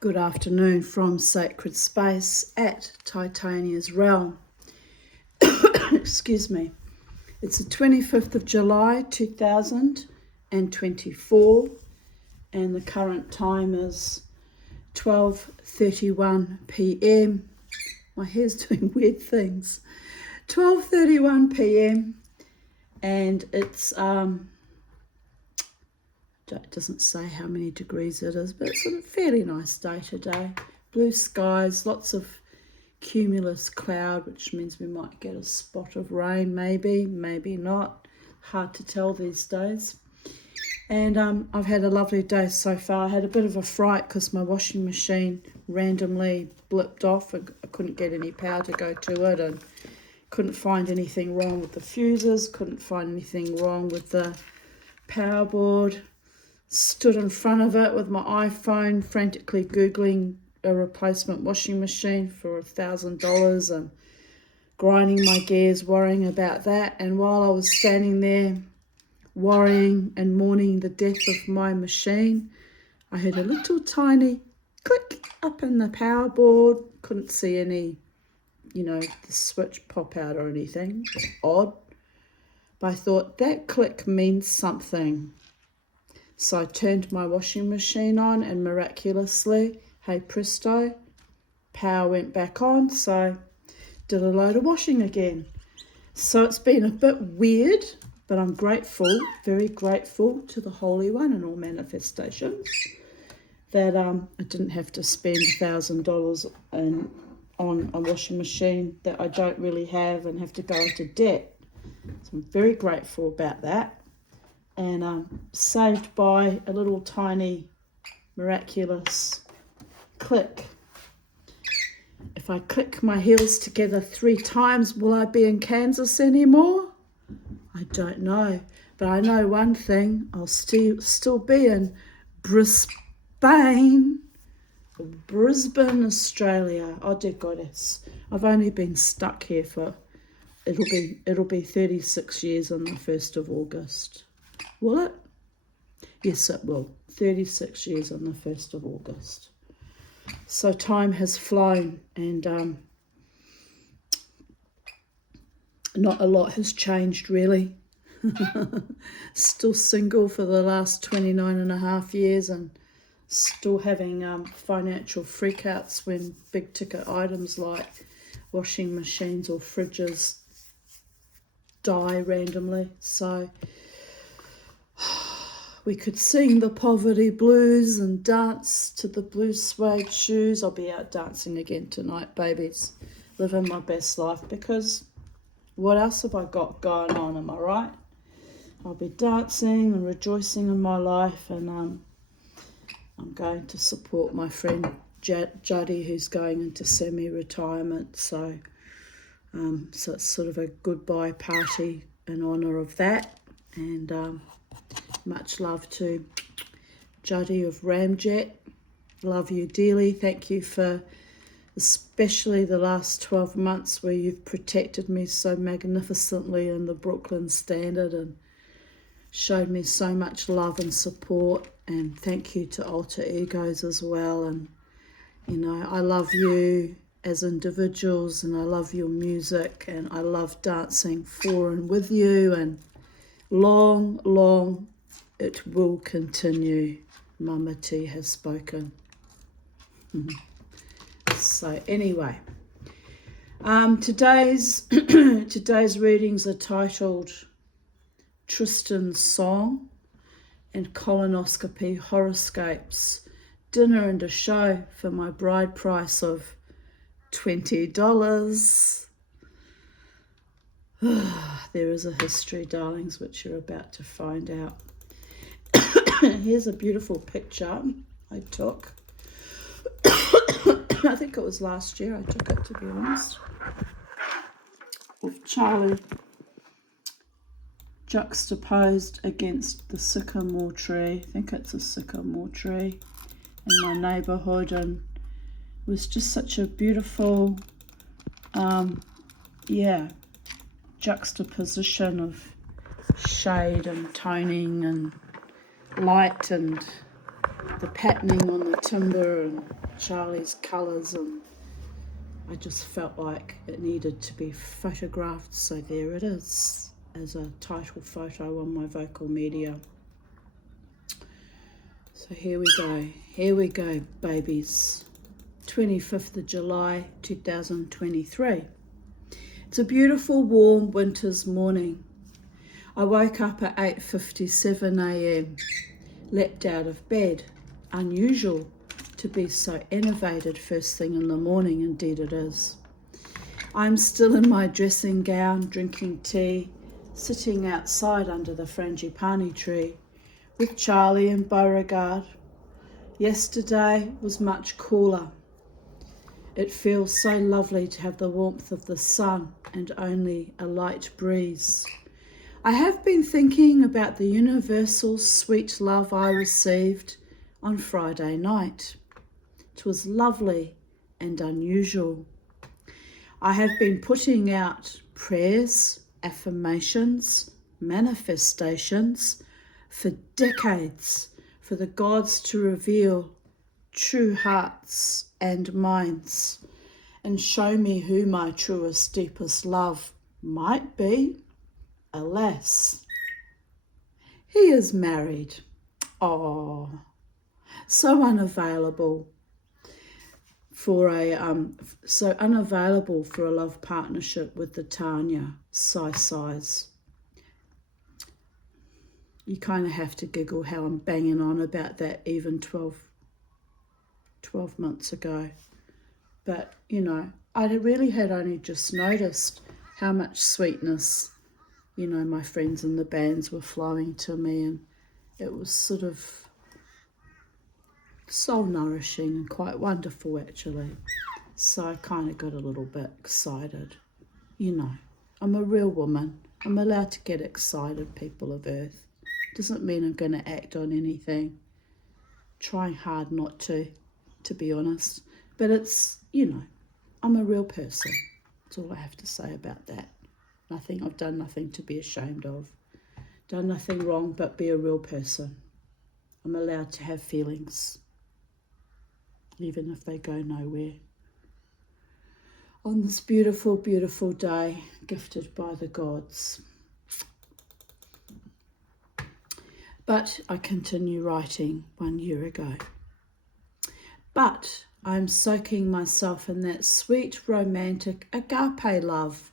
Good afternoon from Sacred Space at Titania's Realm. Excuse me. It's the 25th of July 2024 and the current time is 12:31 p.m. My hair's doing weird things. 12:31 p.m. and it's it doesn't say how many degrees it is, but it's a fairly nice day today. Blue skies, lots of cumulus cloud, which means we might get a spot of rain, maybe not. Hard to tell these days. And I've had a lovely day so far. I had a bit of a fright because my washing machine randomly blipped off and I couldn't get any power to go to it, and couldn't find anything wrong with the fuses, couldn't find anything wrong with the power board. Stood in front of it with my iPhone, frantically Googling a replacement washing machine for $1,000 and grinding my gears, worrying about that. And while I was standing there worrying and mourning the death of my machine, I heard a little tiny click up in the power board. Couldn't see any, the switch pop out or anything. Odd. But I thought that click means something. So I turned my washing machine on and miraculously, hey presto, power went back on. So I did a load of washing again. So it's been a bit weird, but I'm grateful, very grateful to the Holy One and all manifestations that I didn't have to spend $1,000 on a washing machine that I don't really have and have to go into debt. So I'm very grateful about that. And saved by a little tiny miraculous click. If I click my heels together 3 times, will I be in Kansas anymore? I don't know. But I know one thing, I'll still be in Brisbane, Australia. Oh dear goddess. I've only been stuck here for, it'll be 36 years on the 1st of August. Will it? Yes, it will. 36 years on the 1st of August. So time has flown and not a lot has changed really. Still single for the last 29 and a half years and still having financial freakouts when big ticket items like washing machines or fridges die randomly. So we could sing the poverty blues and dance to the blue suede shoes. I'll be out dancing again tonight, babies. Living my best life because what else have I got going on, am I right? I'll be dancing and rejoicing in my life, and I'm going to support my friend Juddy, who's going into semi-retirement. So it's sort of a goodbye party in honour of that. And much love to Juddy of Ramjet. Love you dearly. Thank you for especially the last 12 months where you've protected me so magnificently in the Brooklyn Standard and showed me so much love and support. And thank you to Alter Egos as well. And, I love you as individuals and I love your music and I love dancing for and with you, and long it will continue. Mama T has spoken. So anyway, today's readings are titled Tristan's Song and Colonoscopy Horoscopes, Dinner and a Show for my bride price of $20. There is a history, darlings, which you're about to find out. Here's a beautiful picture I took. I think it was last year I took it, to be honest, of Charlie juxtaposed against the sycamore tree. I think it's a sycamore tree in my neighbourhood, and it was just such a beautiful juxtaposition of shade and toning and light and the patterning on the timber, and Charlie's colours, and I just felt like it needed to be photographed, so there it is as a title photo on my vocal media. So here we go, babies. 25th of July 2023. It's a beautiful warm winter's morning. I woke up at 8:57 a.m, leapt out of bed. Unusual to be so enervated first thing in the morning, indeed it is. I'm still in my dressing gown, drinking tea, sitting outside under the frangipani tree with Charlie and Beauregard. Yesterday was much cooler. It feels so lovely to have the warmth of the sun and only a light breeze. I have been thinking about the universal sweet love I received on Friday night. It was lovely and unusual. I have been putting out prayers, affirmations, manifestations for decades for the gods to reveal true hearts and minds and show me who my truest, deepest love might be. Alas, he is married. Oh, so unavailable for a love partnership with the Tanya size. You kind of have to giggle how I'm banging on about that even 12 months ago. But, you know, I really had only just noticed how much sweetness, you know, my friends in the bands were flowing to me, and it was sort of soul nourishing and quite wonderful actually. So I kind of got a little bit excited. You know, I'm a real woman. I'm allowed to get excited, people of Earth. Doesn't mean I'm going to act on anything. Trying hard not to be honest. But it's, you know, I'm a real person. That's all I have to say about that. I've done nothing to be ashamed of. Done nothing wrong but be a real person. I'm allowed to have feelings, even if they go nowhere. On this beautiful, beautiful day, gifted by the gods. But I continue writing 1 year ago. But I'm soaking myself in that sweet, romantic, agape love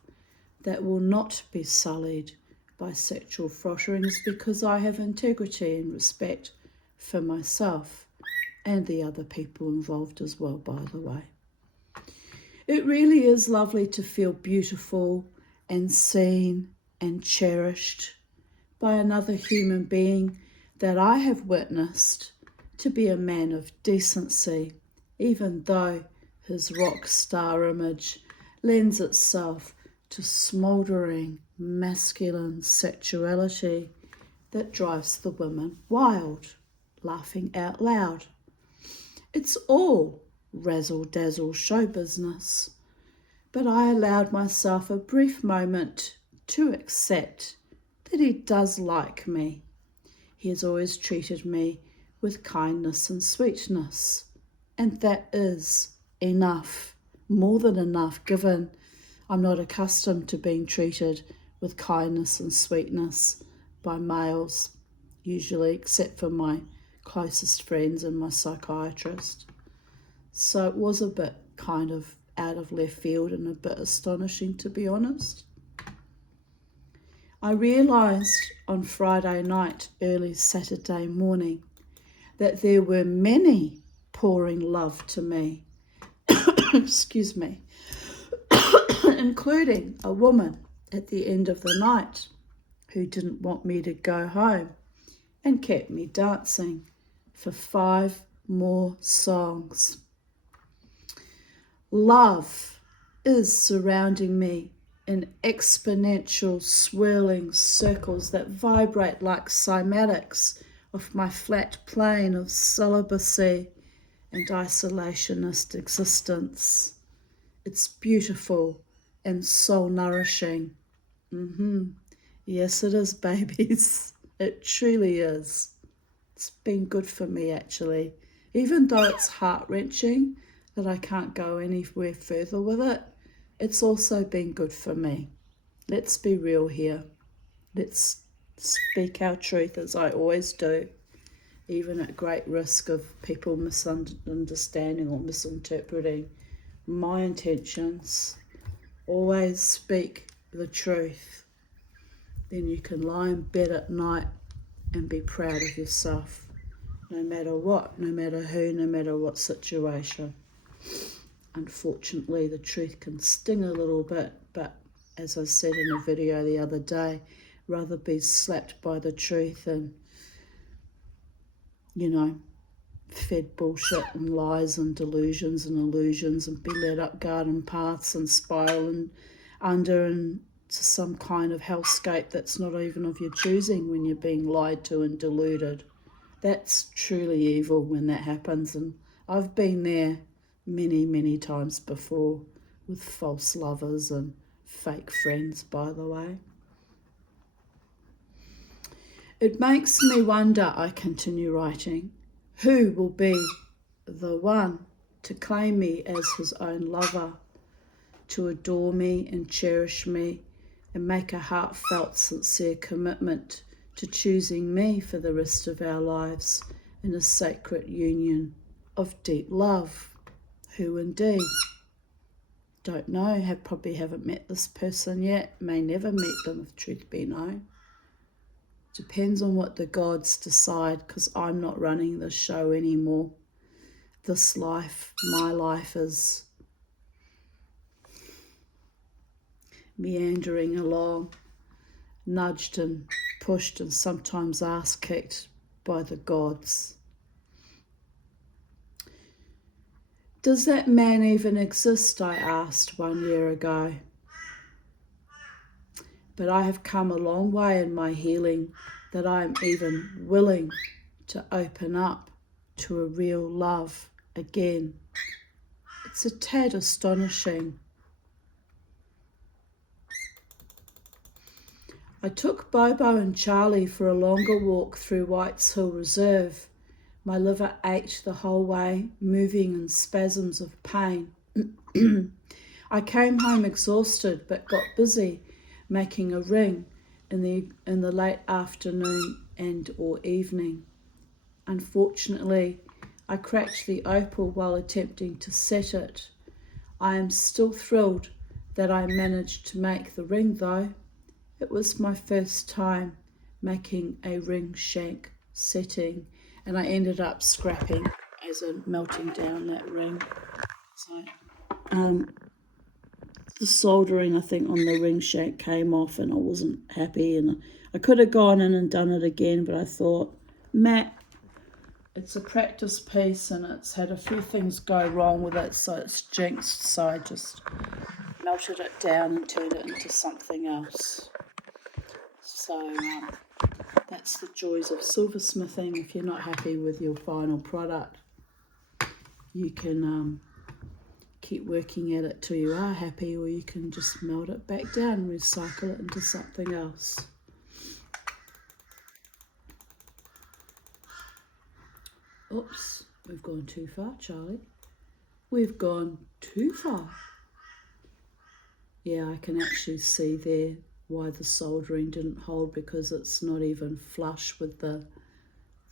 that will not be sullied by sexual frotterings, because I have integrity and respect for myself and the other people involved as well, by the way. It really is lovely to feel beautiful and seen and cherished by another human being that I have witnessed to be a man of decency, even though his rock star image lends itself to smouldering masculine sexuality that drives the women wild, laughing out loud. It's all razzle-dazzle show business, but I allowed myself a brief moment to accept that he does like me. He has always treated me with kindness and sweetness, and that is enough, more than enough, given I'm not accustomed to being treated with kindness and sweetness by males, usually, except for my closest friends and my psychiatrist. So it was a bit kind of out of left field and a bit astonishing, to be honest. I realised on Friday night, early Saturday morning, that there were many pouring love to me, excuse me, including a woman at the end of the night who didn't want me to go home and kept me dancing for 5 more songs. Love is surrounding me in exponential swirling circles that vibrate like cymatics of my flat plane of celibacy and isolationist existence. It's beautiful and soul nourishing. Yes, it is, babies. It truly is. It's been good for me, actually. Even though it's heart-wrenching that I can't go anywhere further with it, it's also been good for me. Let's be real here. Let's speak our truth as I always do, even at great risk of people misunderstanding or misinterpreting my intentions. Always speak the truth. Then you can lie in bed at night and be proud of yourself. No matter what, no matter who, no matter what situation. Unfortunately, the truth can sting a little bit, but as I said in a video the other day, rather be slapped by the truth than, fed bullshit and lies and delusions and illusions and be led up garden paths and spiral and under into some kind of hellscape that's not even of your choosing when you're being lied to and deluded. That's truly evil when that happens, and I've been there many, many times before with false lovers and fake friends, by the way. It makes me wonder, I continue writing, who will be the one to claim me as his own lover, to adore me and cherish me and make a heartfelt, sincere commitment to choosing me for the rest of our lives in a sacred union of deep love. Who indeed? Don't know, probably haven't met this person yet, may never meet them if truth be known. Depends on what the gods decide, because I'm not running this show anymore. This life, my life, is meandering along, nudged and pushed and sometimes ass kicked by the gods. Does that man even exist? I asked 1 year ago. But I have come a long way in my healing that I am even willing to open up to a real love again. It's a tad astonishing. I took Bobo and Charlie for a longer walk through Whites Hill Reserve. My liver ached the whole way, moving in spasms of pain. I came home exhausted but got busy making a ring in the late afternoon and or evening. Unfortunately, I cracked the opal while attempting to set it. I am still thrilled that I managed to make the ring though. It was my first time making a ring shank setting, and I ended up scrapping as in melting down that ring. So, the soldering, I think, on the ring shank came off and I wasn't happy, and I could have gone in and done it again, but I thought, Matt, it's a practice piece and it's had a few things go wrong with it, so it's jinxed, so I just melted it down and turned it into something else. So that's the joys of silversmithing. If you're not happy with your final product, you can keep working at it till you are happy, or you can just melt it back down and recycle it into something else. Oops, we've gone too far, Charlie. We've gone too far. Yeah, I can actually see there why the soldering didn't hold, because it's not even flush with the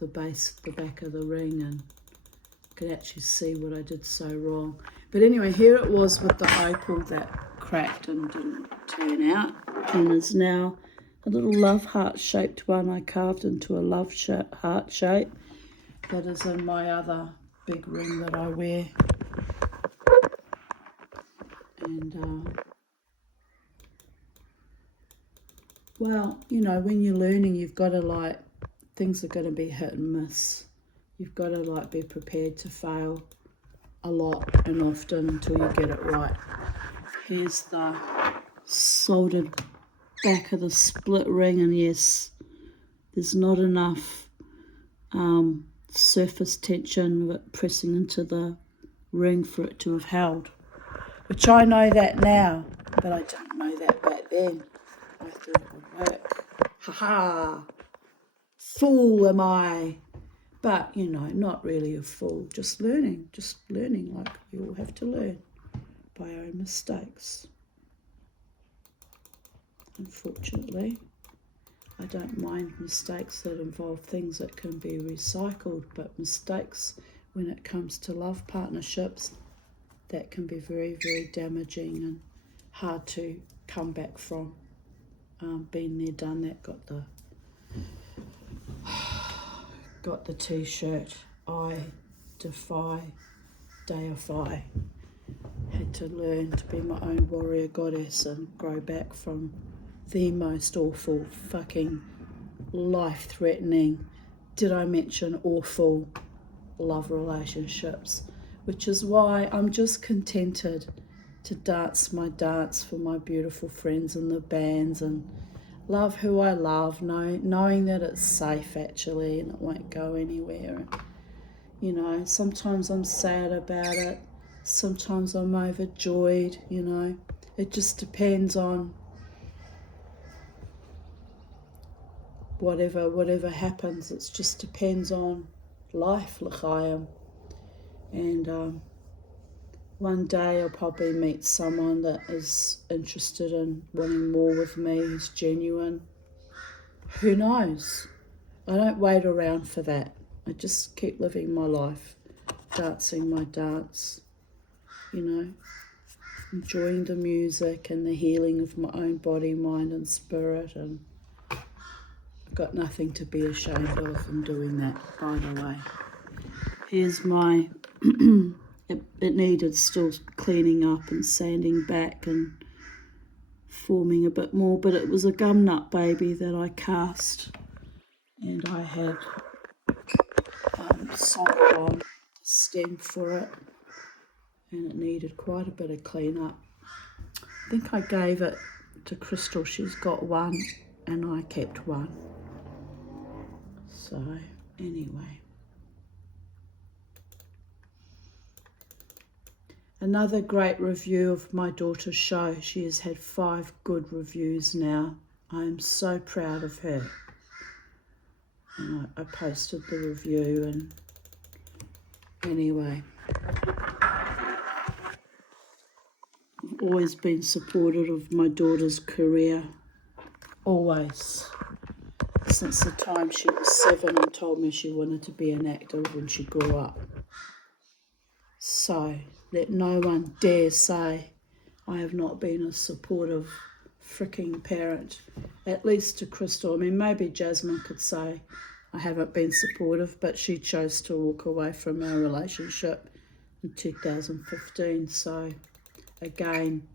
base, the back of the ring, and I could actually see what I did so wrong. But anyway, here it was with the opal that cracked and didn't turn out, and is now a little love heart shaped one I carved into a love heart shape that is in my other big ring that I wear. And well, when you're learning, you've got to things are going to be hit and miss. You've got to be prepared to fail a lot and often until you get it right. Here's the soldered back of the split ring, and yes, there's not enough surface tension of it pressing into the ring for it to have held, which I know that now, but I didn't know that back then. I thought it would work. Ha ha! Fool am I! But, you know, not really a fool, just learning like we all have to learn by our own mistakes. Unfortunately, I don't mind mistakes that involve things that can be recycled, but mistakes when it comes to love partnerships, that can be very, very damaging and hard to come back from. Been there, done that, got the t-shirt, I defy, deify. Had to learn to be my own warrior goddess and grow back from the most awful, fucking life-threatening, did I mention awful, love relationships, which is why I'm just contented to dance my dance for my beautiful friends in the bands and love who I love, knowing that it's safe actually and it won't go anywhere. You know, sometimes I'm sad about it, sometimes I'm overjoyed, you know. It just depends on whatever happens. It just depends on life, l'chaim. And one day I'll probably meet someone that is interested in wanting more with me, who's genuine. Who knows? I don't wait around for that. I just keep living my life, dancing my dance, you know, enjoying the music and the healing of my own body, mind and spirit, and I've got nothing to be ashamed of in doing that, by the way. Here's my, it needed still cleaning up and sanding back and forming a bit more, but it was a gum nut baby that I cast, and I had soldered on the stem for it, and it needed quite a bit of clean up. I think I gave it to Crystal, she's got one, and I kept one. So, anyway. Another great review of my daughter's show. She has had 5 good reviews now. I am so proud of her. And I posted the review, and anyway. I've always been supportive of my daughter's career. Always. Since the time she was 7 and told me she wanted to be an actor when she grew up. So, let no one dare say I have not been a supportive freaking parent, at least to Crystal. I mean, maybe Jasmine could say I haven't been supportive, but she chose to walk away from our relationship in 2015. So, again,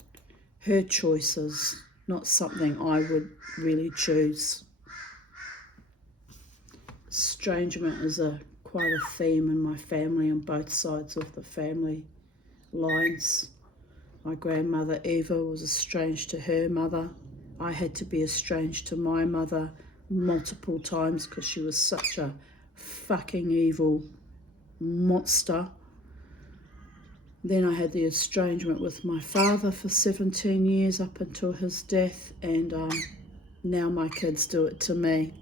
her choices, not something I would really choose. Estrangement is quite a theme in my family on both sides of the family lines. My grandmother Eva was estranged to her mother. I had to be estranged to my mother multiple times because she was such a fucking evil monster. Then I had the estrangement with my father for 17 years up until his death, and now my kids do it to me.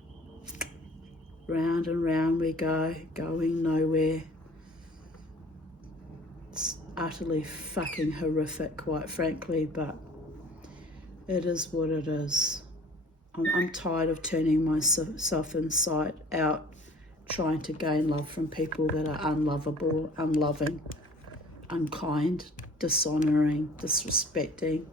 Round and round we go, going nowhere. It's utterly fucking horrific, quite frankly, but it is what it is. I'm tired of turning myself inside out, trying to gain love from people that are unlovable, unloving, unkind, dishonouring, disrespecting,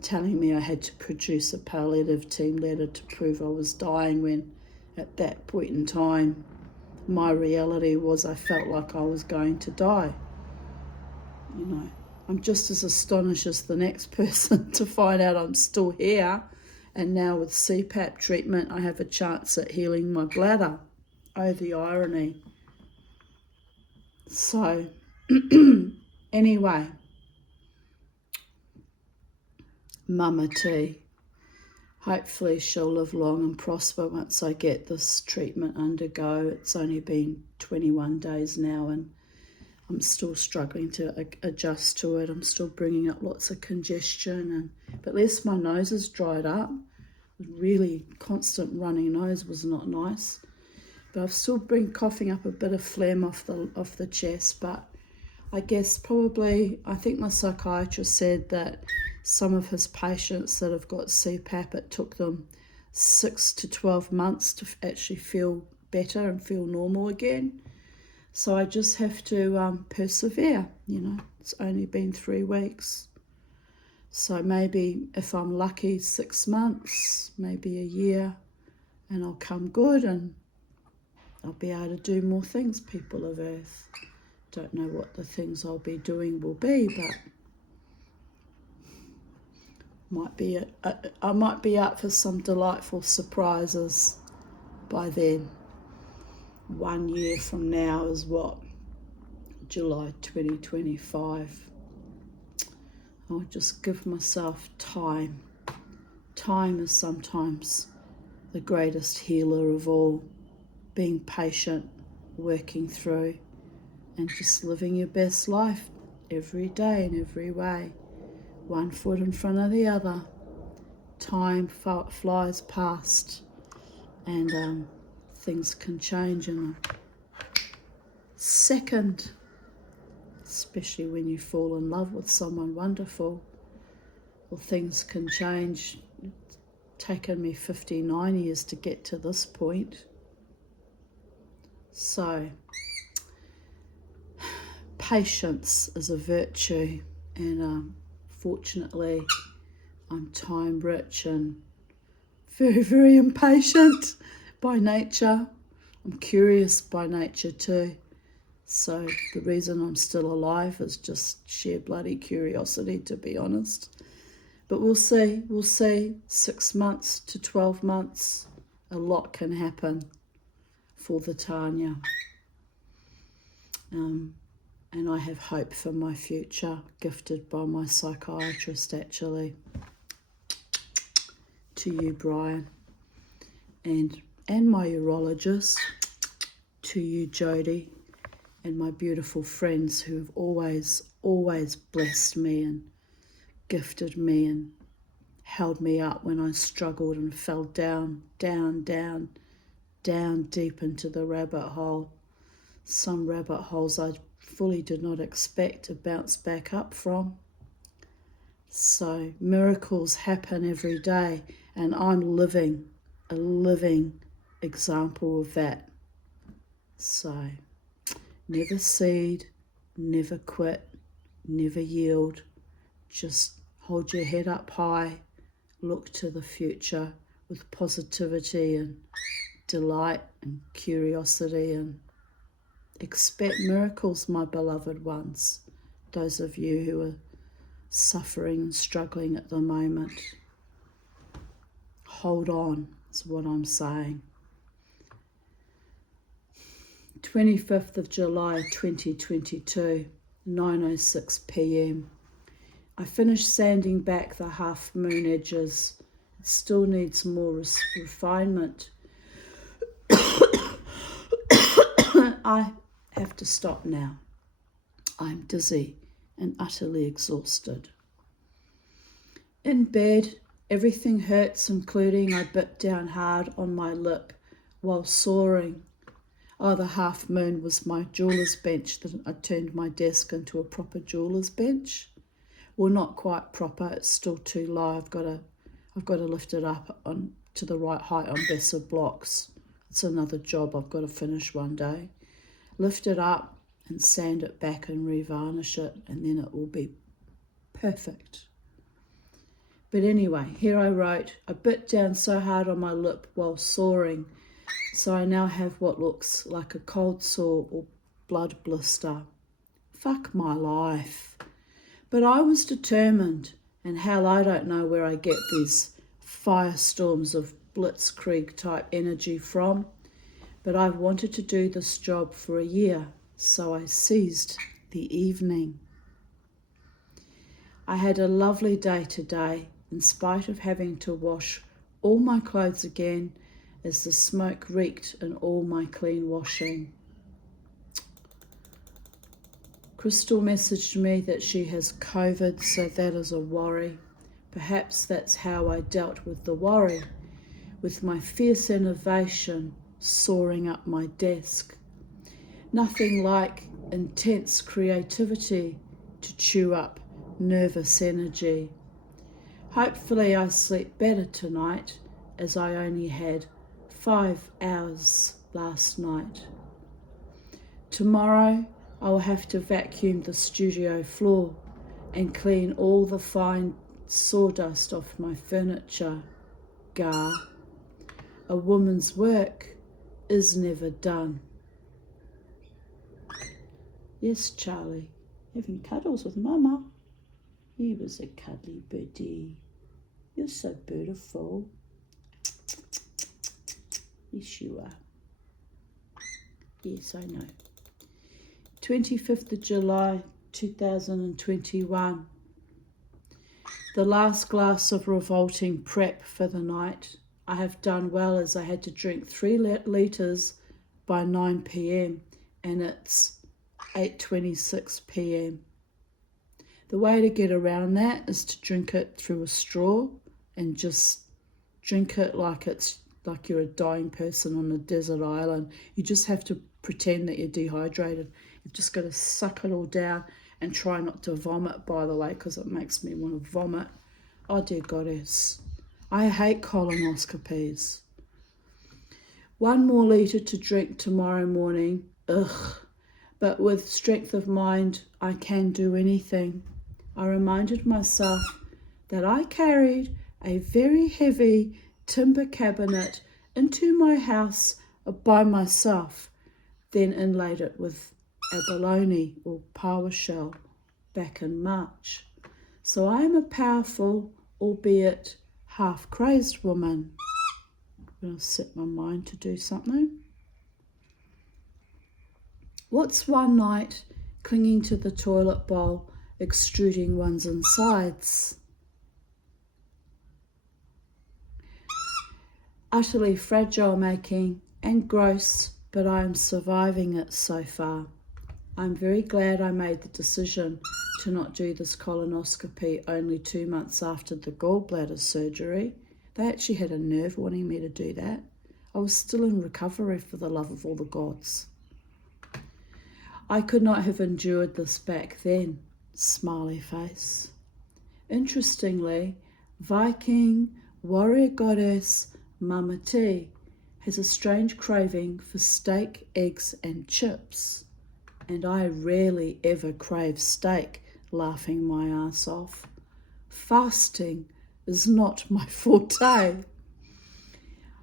telling me I had to produce a palliative team letter to prove I was dying, when at that point in time my reality was I felt like I was going to die. You know, I'm just as astonished as the next person to find out I'm still here, and now with CPAP treatment I have a chance at healing my bladder. Oh, the irony. So anyway, Mama T. Hopefully she'll live long and prosper once I get this treatment undergo. It's only been 21 days now and I'm still struggling to adjust to it. I'm still bringing up lots of congestion, but at least my nose has dried up. Really constant running nose was not nice. But I've still been coughing up a bit of phlegm off the chest. But I guess probably, I think my psychiatrist said that some of his patients that have got CPAP, it took them 6 to 12 months to actually feel better and feel normal again. So I just have to persevere, It's only been 3 weeks. So maybe if I'm lucky, 6 months, maybe a year, and I'll come good and I'll be able to do more things, people of Earth. Don't know what the things I'll be doing will be, but I might be up for some delightful surprises by then. 1 year from now is what? July 2025. I'll just give myself time. Time is sometimes the greatest healer of all. Being patient, working through, and just living your best life every day in every way. 1 foot in front of the other. Time flies past, and things can change in a second, especially when you fall in love with someone wonderful. Well, things can change. It's taken me 59 years to get to this point. So, patience is a virtue, and fortunately, I'm time rich and very, very impatient by nature. I'm curious by nature too. So the reason I'm still alive is just sheer bloody curiosity, to be honest. But we'll see. 6 months to 12 months, a lot can happen for the Tanya. And I have hope for my future, gifted by my psychiatrist, actually. To you, Brian, and my urologist, to you, Jody, and my beautiful friends who have always blessed me and gifted me and held me up when I struggled and fell down deep into the rabbit hole. Some rabbit holes I fully did not expect to bounce back up from. So miracles happen every day, and I'm a living example of that. So never cede, never quit, never yield. Just hold your head up high, look to the future with positivity and delight and curiosity, and expect miracles, my beloved ones. Those of you who are suffering and struggling at the moment, hold on, is what I'm saying. 25th of July 2022, 9:06 p.m. I finished sanding back the half moon edges. It still needs more refinement. I have to stop now. I'm dizzy and utterly exhausted. In bed, everything hurts, including I bit down hard on my lip while soaring. Oh, the half moon was my jeweler's bench. I turned my desk into a proper jeweler's bench. Well, not quite proper. It's still too low. I've got to lift it up to the right height on Besser blocks. It's another job I've got to finish one day. Lift it up and sand it back and revarnish it, and then it will be perfect. But anyway, here I wrote, I bit down so hard on my lip while soaring, so I now have what looks like a cold sore or blood blister. Fuck my life. But I was determined, and hell, I don't know where I get these firestorms of blitzkrieg type energy from, but I've wanted to do this job for a year, so I seized the evening. I had a lovely day today, in spite of having to wash all my clothes again, as the smoke reeked in all my clean washing. Crystal messaged me that she has COVID, so that is a worry. Perhaps that's how I dealt with the worry, with my fierce innovation, soaring up my desk. Nothing like intense creativity to chew up nervous energy. Hopefully I sleep better tonight, as I only had 5 hours last night. Tomorrow I will have to vacuum the studio floor and clean all the fine sawdust off my furniture. Gar, a woman's work is never done. Yes, Charlie, having cuddles with Mama. He was a cuddly birdie. You're so beautiful. Yes, you are. Yes, I know. 25th of July 2021. The last glass of revolting prep for the night. I have done well, as I had to drink 3 litres by 9 p.m. and it's 8:26 p.m. The way to get around that is to drink it through a straw and just drink it like you're a dying person on a desert island. You just have to pretend that you're dehydrated. You've just got to suck it all down and try not to vomit, by the way, because it makes me want to vomit. Oh, dear goddess. I hate colonoscopies. 1 more litre to drink tomorrow morning. Ugh. But with strength of mind, I can do anything. I reminded myself that I carried a very heavy timber cabinet into my house by myself, then inlaid it with abalone or PowerShell back in March. So I am a powerful, albeit half-crazed woman. I'm going to set my mind to do something. What's one night clinging to the toilet bowl, extruding one's insides? Utterly fragile making and gross, but I am surviving it so far. I'm very glad I made the decision to not do this colonoscopy only 2 months after the gallbladder surgery. They actually had a nerve wanting me to do that. I was still in recovery, for the love of all the gods. I could not have endured this back then. Smiley face. Interestingly, Viking warrior goddess Mama T has a strange craving for steak, eggs and chips. And I rarely ever crave steak, laughing my ass off. Fasting is not my forte.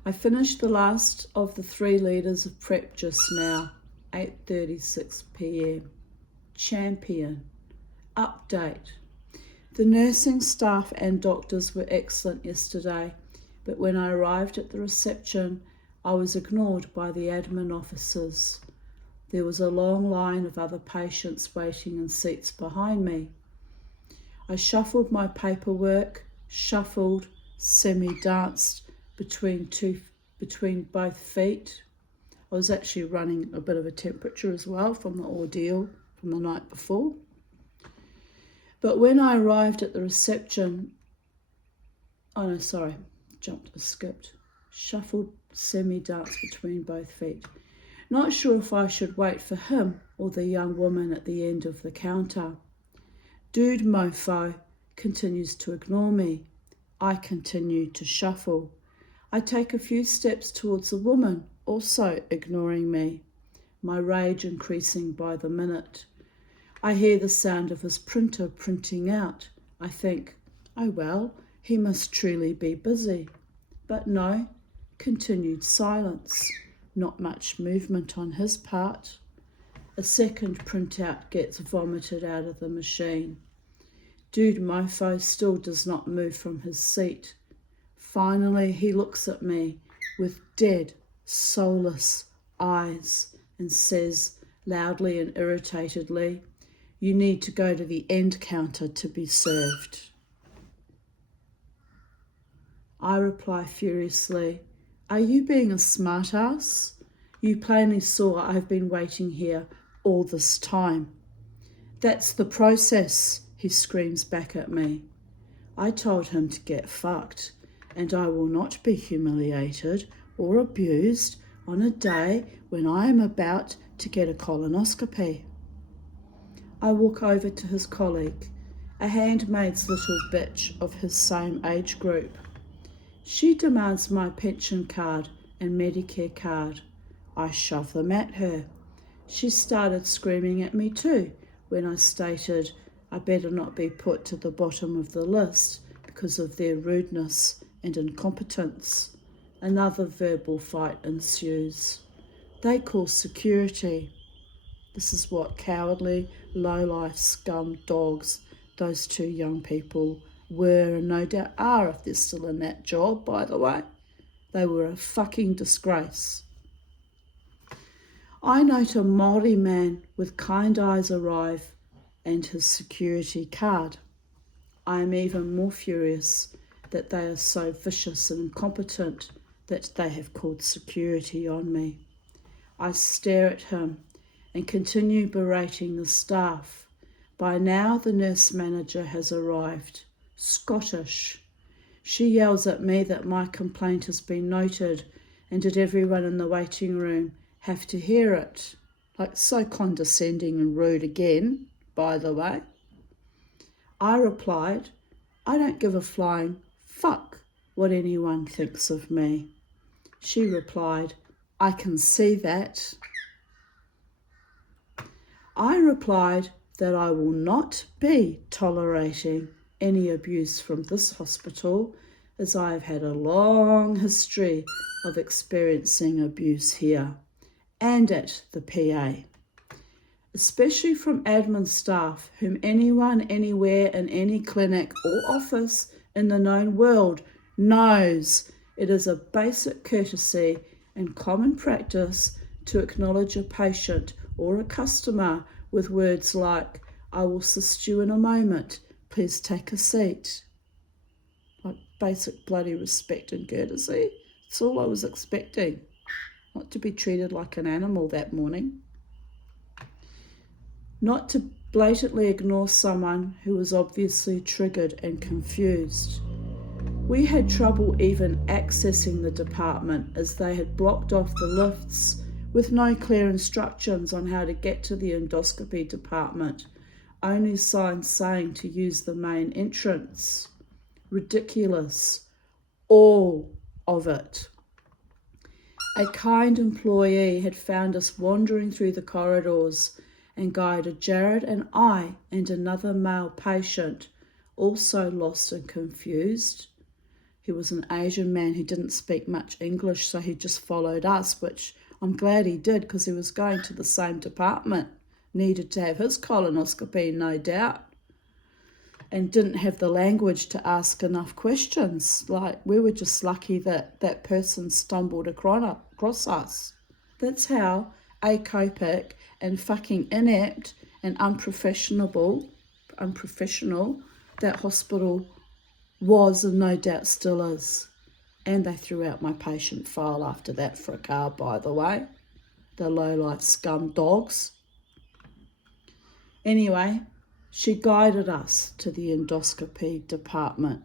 I finished the last of the 3 litres of prep just now, 8:36 p.m. Champion. Update. The nursing staff and doctors were excellent yesterday, but when I arrived at the reception, I was ignored by the admin officers. There was a long line of other patients waiting in seats behind me. I shuffled my paperwork, semi-danced between both feet. I was actually running a bit of a temperature as well from the ordeal from the night before. But when I arrived at the reception, skipped. Shuffled, semi-danced between both feet. Not sure if I should wait for him or the young woman at the end of the counter. Dude mofo continues to ignore me. I continue to shuffle. I take a few steps towards the woman, also ignoring me, my rage increasing by the minute. I hear the sound of his printer printing out. I think, oh well, he must truly be busy. But no, continued silence. Not much movement on his part. A second printout gets vomited out of the machine. Dude mofo still does not move from his seat. Finally, he looks at me with dead, soulless eyes and says loudly and irritatedly, "You need to go to the end counter to be served." I reply furiously, "Are you being a smartass? You plainly saw I've been waiting here all this time." "That's the process," he screams back at me. I told him to get fucked, and I will not be humiliated or abused on a day when I am about to get a colonoscopy. I walk over to his colleague, a handmaid's little bitch of his same age group. She demands my pension card and Medicare card. I shove them at her. She started screaming at me too when I stated I better not be put to the bottom of the list because of their rudeness and incompetence. Another verbal fight ensues. They call security. This is what cowardly, low-life scum dogs those two young people were and no doubt are if they're still in that job, by the way. They were a fucking disgrace. I note a Māori man with kind eyes arrive and his security card. I am even more furious that they are so vicious and incompetent that they have called security on me. I stare at him and continue berating the staff. By now the nurse manager has arrived, Scottish. She yells at me that my complaint has been noted and did everyone in the waiting room have to hear it. Like, so condescending and rude again, by the way. I replied, I don't give a flying fuck what anyone thinks of me. She replied, I can see that. I replied that I will not be tolerating any abuse from this hospital, as I have had a long history of experiencing abuse here and at the PA, especially from admin staff whom anyone, anywhere, in any clinic or office in the known world knows it is a basic courtesy and common practice to acknowledge a patient or a customer with words like, I will assist you in a moment, please take a seat. Like basic bloody respect and courtesy. It's all I was expecting. Not to be treated like an animal that morning. Not to blatantly ignore someone who was obviously triggered and confused. We had trouble even accessing the department as they had blocked off the lifts with no clear instructions on how to get to the endoscopy department, only signs saying to use the main entrance. Ridiculous. All of it. A kind employee had found us wandering through the corridors and guided Jared and I and another male patient, also lost and confused. He was an Asian man who didn't speak much English, so he just followed us, which I'm glad he did because he was going to the same department, needed to have his colonoscopy, no doubt, and didn't have the language to ask enough questions. Like, we were just lucky that that person stumbled across us. That's how acopic and fucking inept and unprofessional that hospital was and no doubt still is. And they threw out my patient file after that for a car, by the way. The low-life scum dogs. Anyway, she guided us to the endoscopy department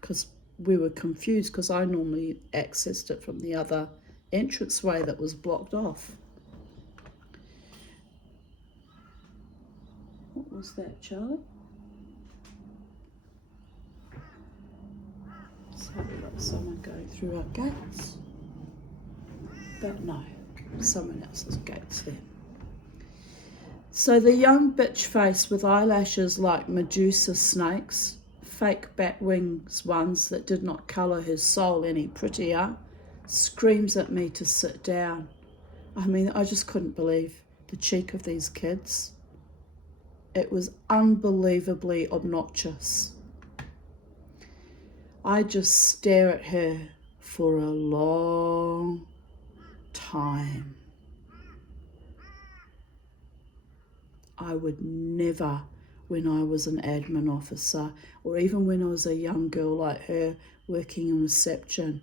because we were confused because I normally accessed it from the other entranceway that was blocked off. What was that, Charlie? So we got someone going through our gates. But no, someone else's gates then. So the young bitch face with eyelashes like Medusa snakes, fake bat wings ones that did not colour her soul any prettier, screams at me to sit down. I mean, I just couldn't believe the cheek of these kids. It was unbelievably obnoxious. I just stare at her for a long time. I would never, when I was an admin officer, or even when I was a young girl like her working in reception,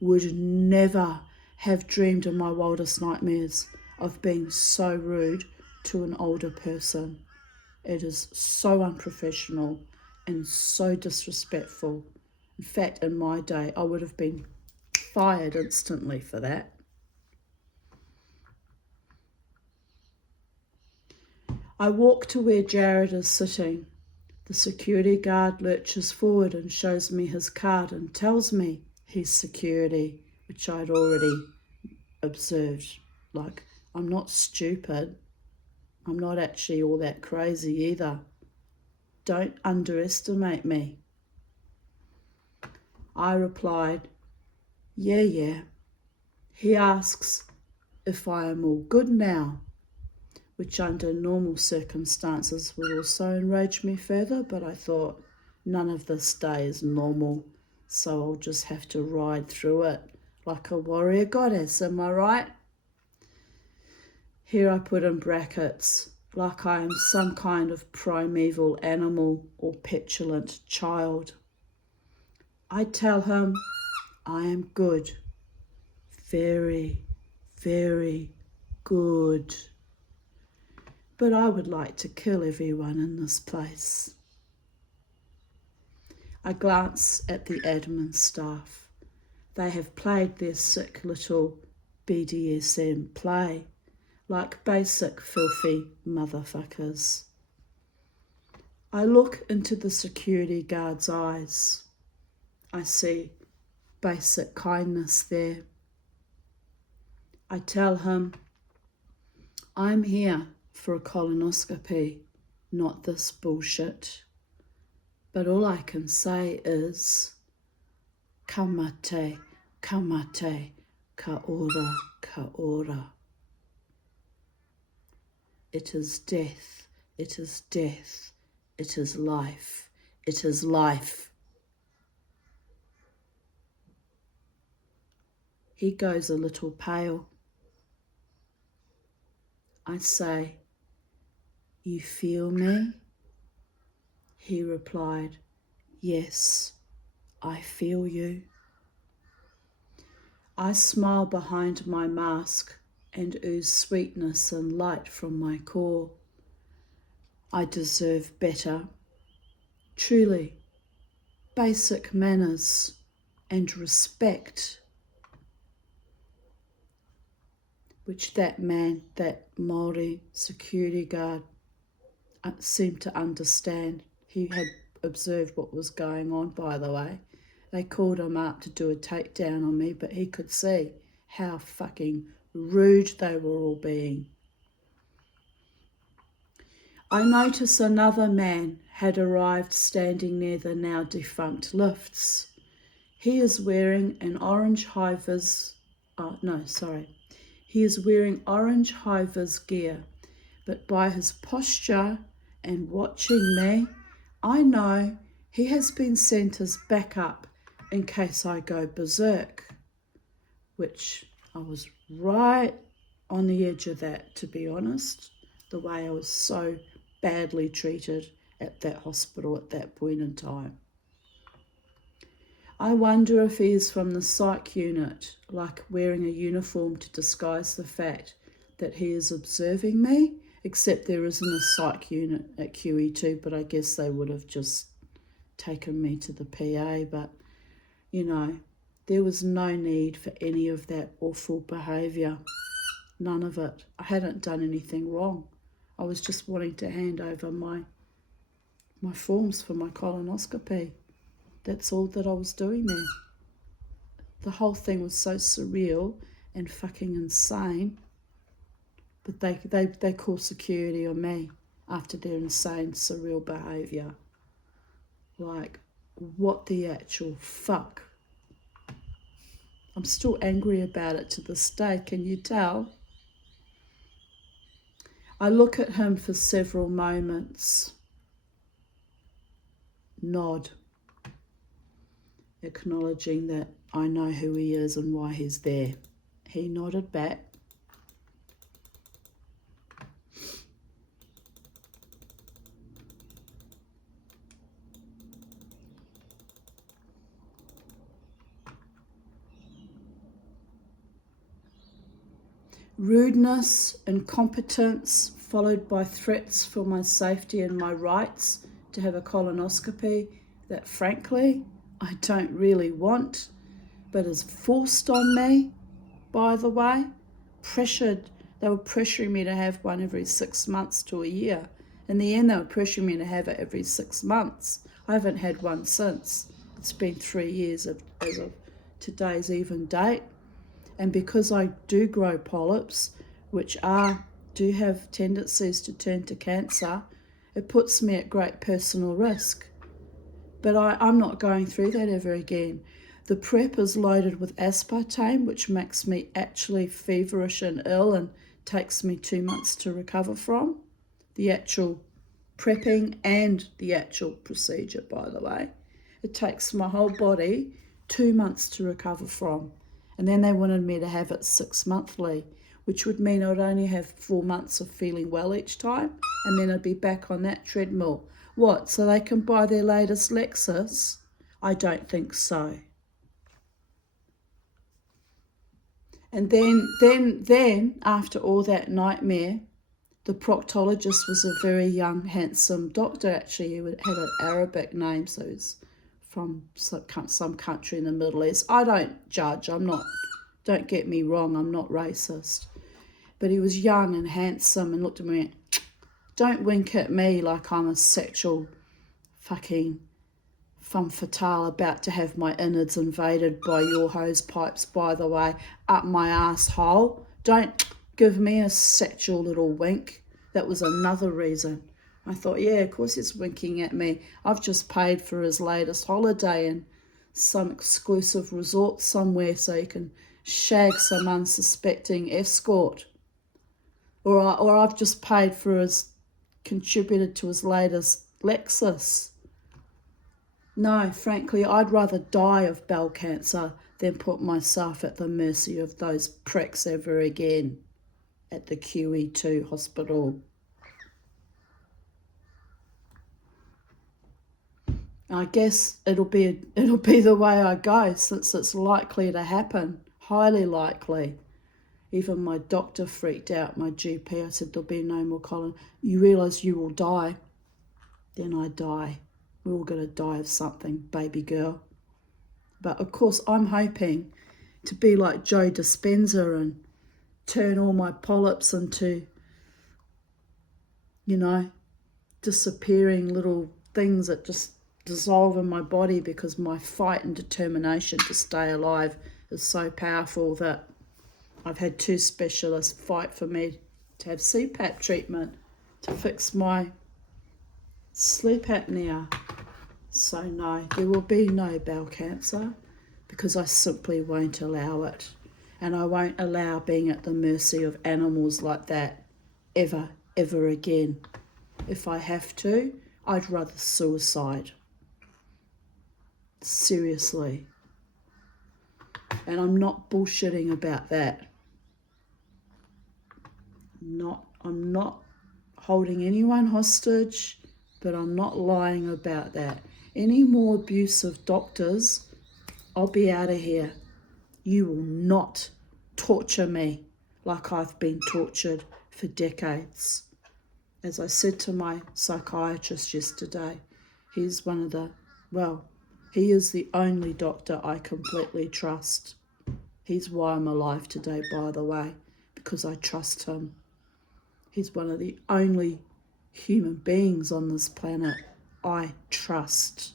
would never have dreamed in my wildest nightmares of being so rude to an older person. It is so unprofessional and so disrespectful. In fact, in my day, I would have been fired instantly for that. I walk to where Jared is sitting. The security guard lurches forward and shows me his card and tells me he's security, which I'd already observed. Like, I'm not stupid. I'm not actually all that crazy either. Don't underestimate me. I replied, yeah. He asks if I am all good now, which under normal circumstances would also enrage me further, but I thought none of this day is normal, so I'll just have to ride through it like a warrior goddess, am I right? Here I put in brackets, like I am some kind of primeval animal or petulant child. I tell him I am good, very, very good. But I would like to kill everyone in this place. I glance at the admin staff. They have played their sick little BDSM play, like basic filthy motherfuckers. I look into the security guard's eyes. I see basic kindness there. I tell him, I'm here for a colonoscopy, not this bullshit. But all I can say is, kamate, kamate, kaora, kaora. It is death, it is death, it is life, it is life. He goes a little pale. I say, you feel me? He replied, yes, I feel you. I smile behind my mask and ooze sweetness and light from my core. I deserve better. Truly, basic manners and respect, which that man, that Māori security guard, seemed to understand. He had observed what was going on, by the way. They called him up to do a takedown on me, but he could see how fucking rude they were all being. I notice another man had arrived standing near the now defunct lifts. He is wearing an orange high-vis, He is wearing orange high-vis gear, but by his posture and watching me, I know he has been sent as backup in case I go berserk, which I was right on the edge of that, to be honest, the way I was so badly treated at that hospital at that point in time. I wonder if he is from the psych unit, like wearing a uniform to disguise the fact that he is observing me, except there isn't a psych unit at QE2, but I guess they would have just taken me to the PA. But, you know, there was no need for any of that awful behaviour. None of it. I hadn't done anything wrong. I was just wanting to hand over my forms for my colonoscopy. That's all that I was doing there. The whole thing was so surreal and fucking insane. But they call security on me after their insane, surreal behaviour. Like, what the actual fuck? I'm still angry about it to this day, can you tell? I look at him for several moments. Nod, acknowledging that I know who he is and why he's there. He nodded back. Rudeness, incompetence, followed by threats for my safety and my rights to have a colonoscopy that, frankly, I don't really want, but is forced on me, by the way, pressured They were pressuring me to have one every 6 months to a year. In the end, they were pressuring me to have it every 6 months. I haven't had one since. It's been 3 years as of today's even date. And because I do grow polyps, which do have tendencies to turn to cancer, it puts me at great personal risk. But I'm not going through that ever again. The prep is loaded with aspartame, which makes me actually feverish and ill and takes me 2 months to recover from. The actual prepping and the actual procedure, by the way. It takes my whole body 2 months to recover from. And then they wanted me to have it 6 monthly, which would mean I'd only have 4 months of feeling well each time, and then I'd be back on that treadmill. What, so they can buy their latest Lexus? I don't think so. And then after all that nightmare, the proctologist was a very young, handsome doctor. Actually, he had an Arabic name, so he's from some country in the Middle East. I don't judge. Don't get me wrong, I'm not racist. But he was young and handsome and looked at me and went, don't wink at me like I'm a sexual fucking femme fatale about to have my innards invaded by your hose pipes, by the way, up my asshole. Don't give me a sexual little wink. That was another reason. I thought, yeah, of course he's winking at me. I've just paid for his latest holiday in some exclusive resort somewhere so he can shag some unsuspecting escort. Or I've just contributed to his latest Lexus. No, frankly, I'd rather die of bowel cancer than put myself at the mercy of those pricks ever again at the QE2 hospital. I guess it'll be the way I go, since it's likely to happen, highly likely. Even my doctor freaked out, my GP. I said, there'll be no more Colin. You realise you will die. Then I die. We're all going to die of something, baby girl. But of course, I'm hoping to be like Joe Dispenza and turn all my polyps into, disappearing little things that just dissolve in my body, because my fight and determination to stay alive is so powerful that I've had 2 specialists fight for me to have CPAP treatment to fix my sleep apnea. So no, there will be no bowel cancer, because I simply won't allow it. And I won't allow being at the mercy of animals like that ever again. If I have to, I'd rather suicide. Seriously. And I'm not bullshitting about that. I'm not holding anyone hostage, but I'm not lying about that. Any more abusive doctors, I'll be out of here. You will not torture me like I've been tortured for decades. As I said to my psychiatrist yesterday, he is the only doctor I completely trust. He's why I'm alive today, by the way, because I trust him. He's one of the only human beings on this planet I trust.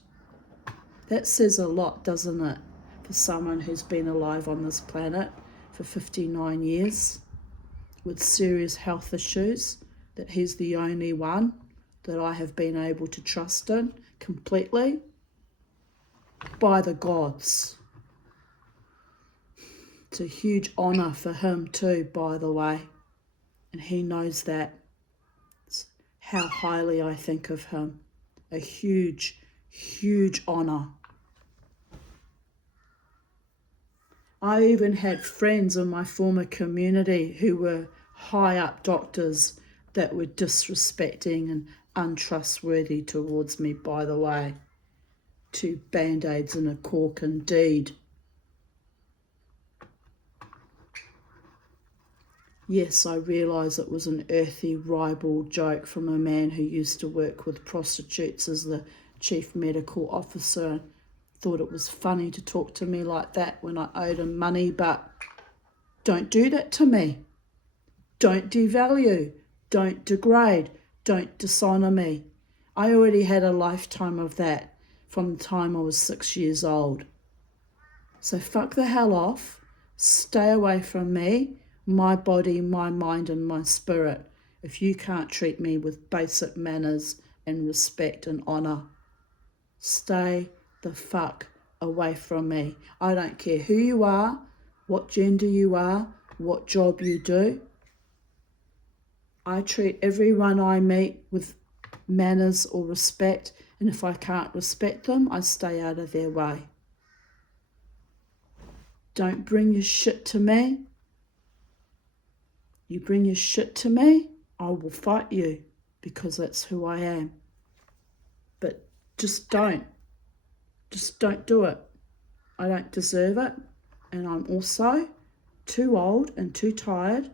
That says a lot, doesn't it, for someone who's been alive on this planet for 59 years with serious health issues, that he's the only one that I have been able to trust in completely, by the gods. It's a huge honour for him too, by the way, and he knows that. It's how highly I think of him. A huge honour. I even had friends in my former community who were high up doctors that were disrespecting and untrustworthy towards me, by the way. 2 band-aids and a cork indeed. Yes, I realise it was an earthy, ribald joke from a man who used to work with prostitutes as the chief medical officer. Thought it was funny to talk to me like that when I owed him money, but don't do that to me. Don't devalue, don't degrade, don't dishonour me. I already had a lifetime of that from the time I was 6 years old. So fuck the hell off, stay away from me, my body, my mind and my spirit, if you can't treat me with basic manners and respect and honour. Stay the fuck away from me. I don't care who you are, what gender you are, what job you do. I treat everyone I meet with manners or respect, and if I can't respect them, I stay out of their way. Don't bring your shit to me. You bring your shit to me, I will fight you because that's who I am. But just don't do it. I don't deserve it, and I'm also too old and too tired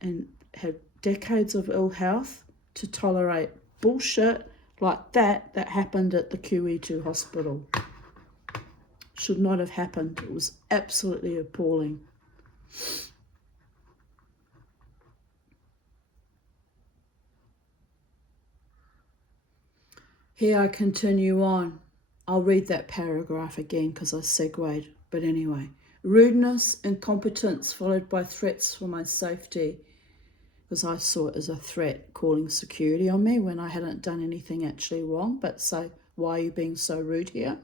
and have decades of ill health to tolerate bullshit like that happened at the QE2 hospital. Should not have happened. It was absolutely appalling. Here I continue on. I'll read that paragraph again because I segued. But anyway, rudeness, incompetence followed by threats for my safety, because I saw it as a threat, calling security on me when I hadn't done anything actually wrong. But so, why are you being so rude here?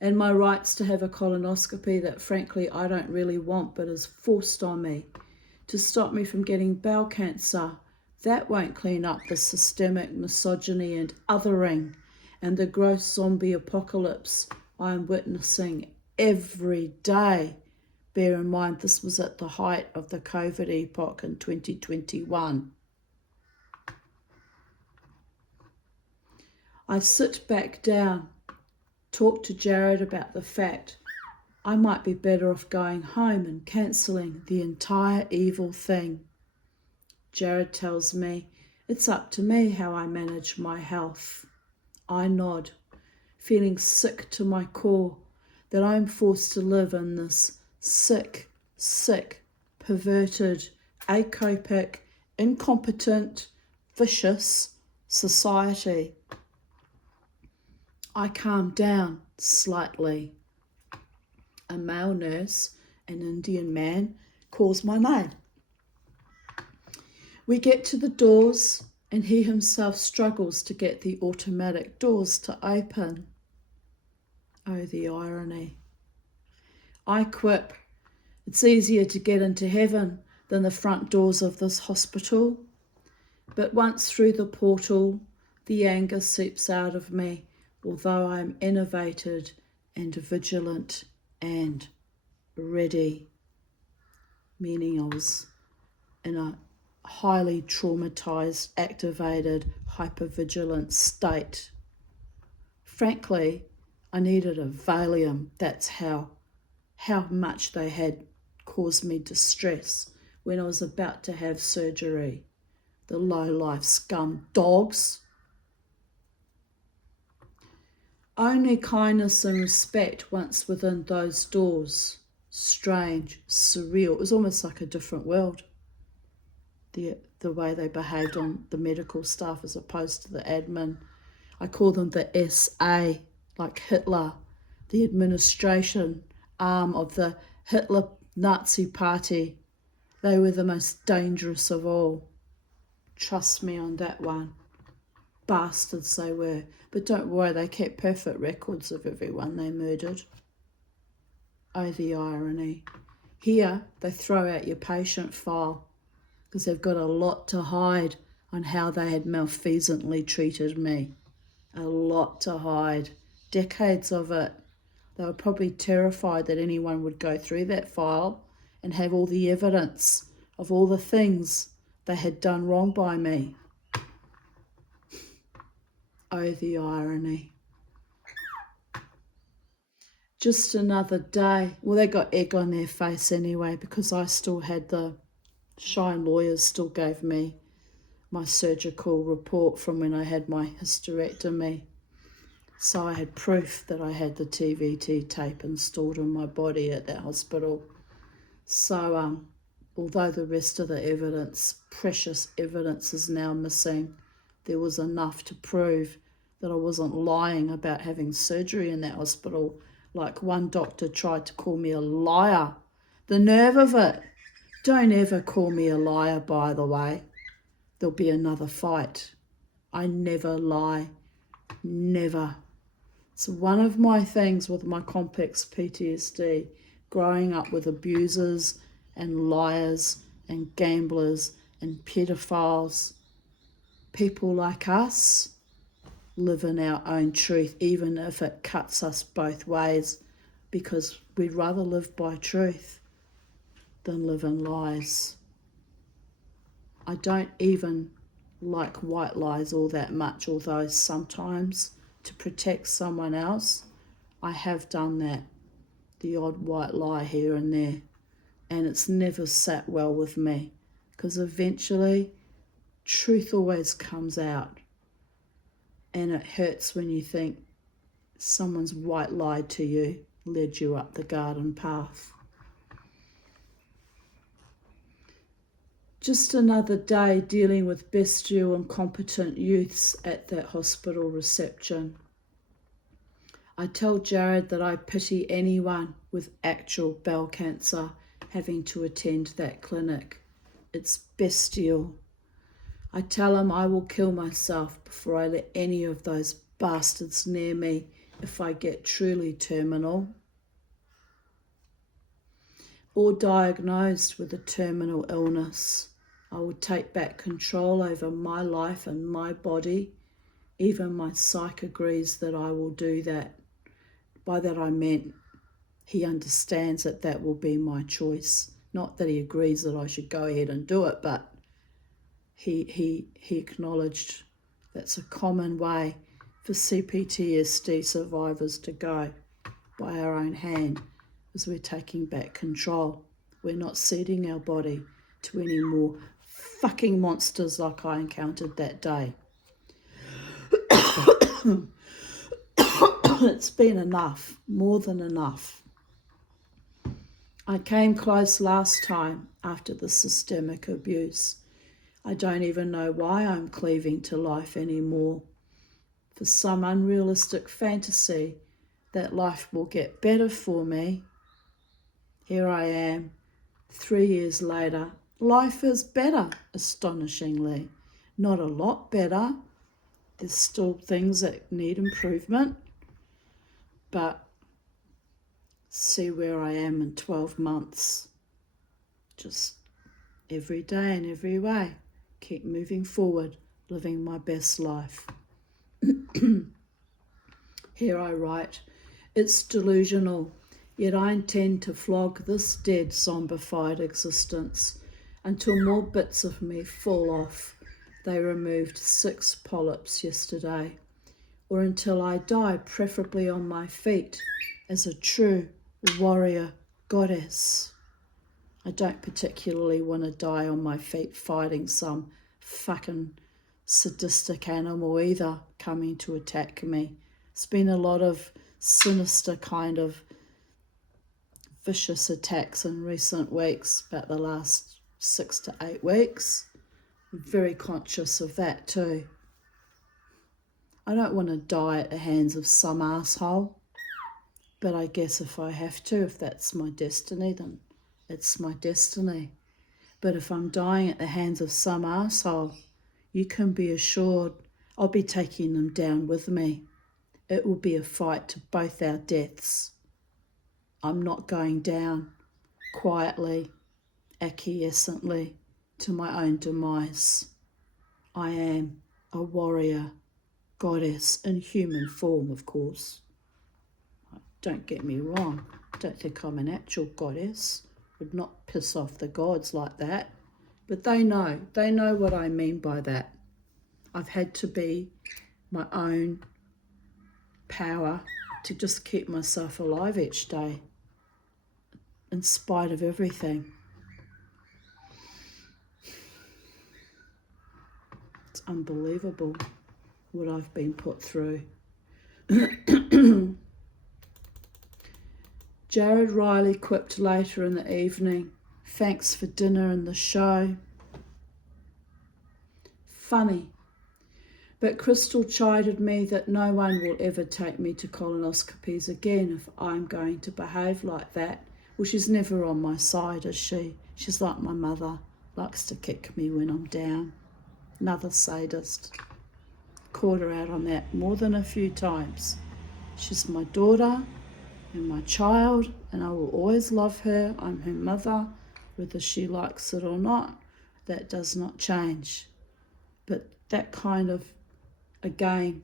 And my rights to have a colonoscopy that frankly I don't really want but is forced on me to stop me from getting bowel cancer. That won't clean up the systemic misogyny and othering and the gross zombie apocalypse I am witnessing every day. Bear in mind, this was at the height of the COVID epoch in 2021. I sit back down, talk to Jared about the fact I might be better off going home and cancelling the entire evil thing. Jared tells me it's up to me how I manage my health. I nod, feeling sick to my core that I'm forced to live in this sick, perverted, acopic, incompetent, vicious society. I calm down slightly. A male nurse, an Indian man, calls my name. We get to the doors and he himself struggles to get the automatic doors to open. Oh, the irony. I quip. It's easier to get into heaven than the front doors of this hospital. But once through the portal, the anger seeps out of me, although I am enervated and vigilant and ready, meaning I was in a highly traumatized, activated, hypervigilant state. Frankly, I needed a Valium. That's how much they had caused me distress when I was about to have surgery. The low-life scum dogs. Only kindness and respect once within those doors. Strange, surreal. It was almost like a different world. The way they behaved on the medical staff as opposed to the admin. I call them the SA, like Hitler, the administration arm of the Hitler Nazi party. They were the most dangerous of all. Trust me on that one. Bastards they were. But don't worry, they kept perfect records of everyone they murdered. Oh, the irony. Here, they throw out your patient file because they've got a lot to hide on how they had malfeasantly treated me. A lot to hide. Decades of it. They were probably terrified that anyone would go through that file and have all the evidence of all the things they had done wrong by me. Oh, the irony. Just another day. Well, they got egg on their face anyway because I still had the Shine lawyers still gave me my surgical report from when I had my hysterectomy. So I had proof that I had the TVT tape installed in my body at that hospital. So although the rest of the evidence, precious evidence, is now missing, there was enough to prove that I wasn't lying about having surgery in that hospital. Like one doctor tried to call me a liar. The nerve of it. Don't ever call me a liar, by the way. There'll be another fight. I never lie. Never. So one of my things with my complex PTSD, growing up with abusers and liars and gamblers and pedophiles, people like us live in our own truth, even if it cuts us both ways, because we'd rather live by truth than live in lies. I don't even like white lies all that much, although sometimes to protect someone else, I have done that, the odd white lie here and there, and it's never sat well with me, because eventually truth always comes out, and it hurts when you think someone's white lied to you, led you up the garden path. Just another day dealing with bestial and incompetent youths at that hospital reception. I tell Jared that I pity anyone with actual bowel cancer having to attend that clinic. It's bestial. I tell him I will kill myself before I let any of those bastards near me if I get truly terminal or diagnosed with a terminal illness. I will take back control over my life and my body. Even my psych agrees that I will do that. By that I meant he understands that that will be my choice. Not that he agrees that I should go ahead and do it, but he acknowledged that's a common way for CPTSD survivors to go, by our own hand, as we're taking back control. We're not ceding our body to any more fucking monsters like I encountered that day. It's been enough, more than enough. I came close last time after the systemic abuse. I don't even know why I'm cleaving to life anymore. For some unrealistic fantasy that life will get better for me. Here I am, 3 years later. Life is better, astonishingly. Not a lot better. There's still things that need improvement. But see where I am in 12 months. Just every day in every way. Keep moving forward, living my best life. Here I write, it's delusional, yet I intend to flog this dead, zombified existence until more bits of me fall off. They removed 6 polyps yesterday. Or until I die, preferably on my feet, as a true warrior goddess. I don't particularly want to die on my feet fighting some fucking sadistic animal either coming to attack me. It's been a lot of sinister kind of vicious attacks in recent weeks, about the last 6 to 8 weeks. I'm very conscious of that too. I don't want to die at the hands of some asshole, but I guess if I have to, if that's my destiny, then it's my destiny. But if I'm dying at the hands of some asshole, you can be assured I'll be taking them down with me. It will be a fight to both our deaths. I'm not going down quietly, acquiescently to my own demise. I am a warrior goddess in human form, of course. Don't get me wrong. Don't think I'm an actual goddess. Would not piss off the gods like that. But they know what I mean by that. I've had to be my own power to just keep myself alive each day, in spite of everything. It's unbelievable what I've been put through. Jared Riley quipped later in the evening, Thanks for dinner and the show. Funny. But Crystal chided me that no one will ever take me to colonoscopies again if I'm going to behave like that. Well, she's never on my side, is she? She's like my mother, likes to kick me when I'm down. Another sadist. Caught her out on that more than a few times. She's my daughter and my child, and I will always love her. I'm her mother, whether she likes it or not. That does not change. But that kind of, again,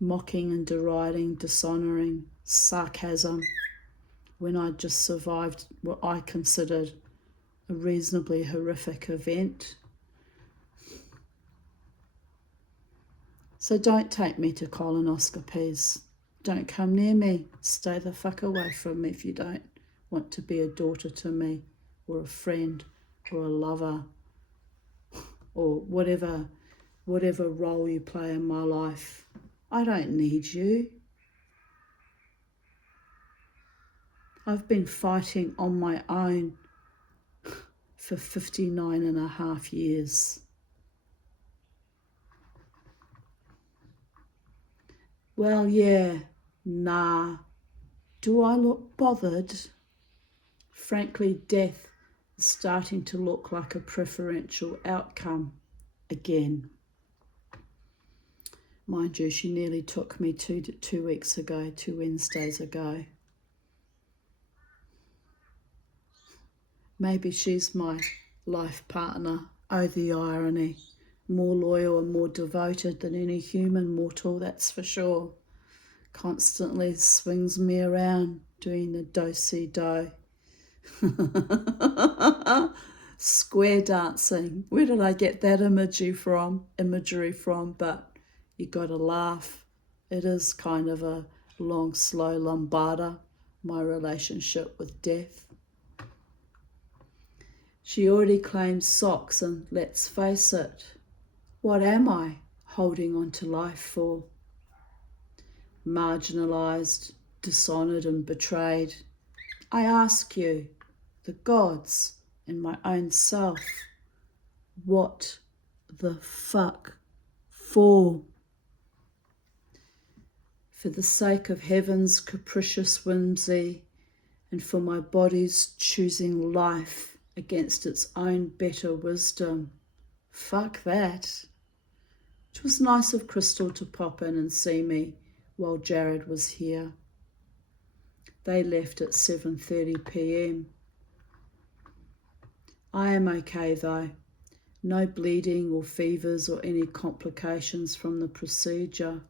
mocking and deriding, dishonouring, sarcasm, when I just survived what I considered a reasonably horrific event. So don't take me to colonoscopies. Don't come near me. Stay the fuck away from me if you don't want to be a daughter to me, or a friend, or a lover, or whatever role you play in my life. I don't need you. I've been fighting on my own for 59 and a half years. Well, yeah, nah. Do I look bothered? Frankly, death is starting to look like a preferential outcome again. Mind you, she nearly took me two Wednesdays ago. Maybe she's my life partner. Oh, the irony. More loyal and more devoted than any human mortal, that's for sure. Constantly swings me around doing the do-si-do. Square dancing. Where did I get that imagery from? But you got to laugh. It is kind of a long, slow lambada, my relationship with death. She already claims socks, and let's face it, what am I holding on to life for? Marginalised, dishonoured and betrayed. I ask you, the gods and my own self, what the fuck for? For the sake of heaven's capricious whimsy, and for my body's choosing life against its own better wisdom. Fuck that. It was nice of Crystal to pop in and see me while Jared was here. They left at 7:30 p.m. I am okay though. No bleeding or fevers or any complications from the procedure.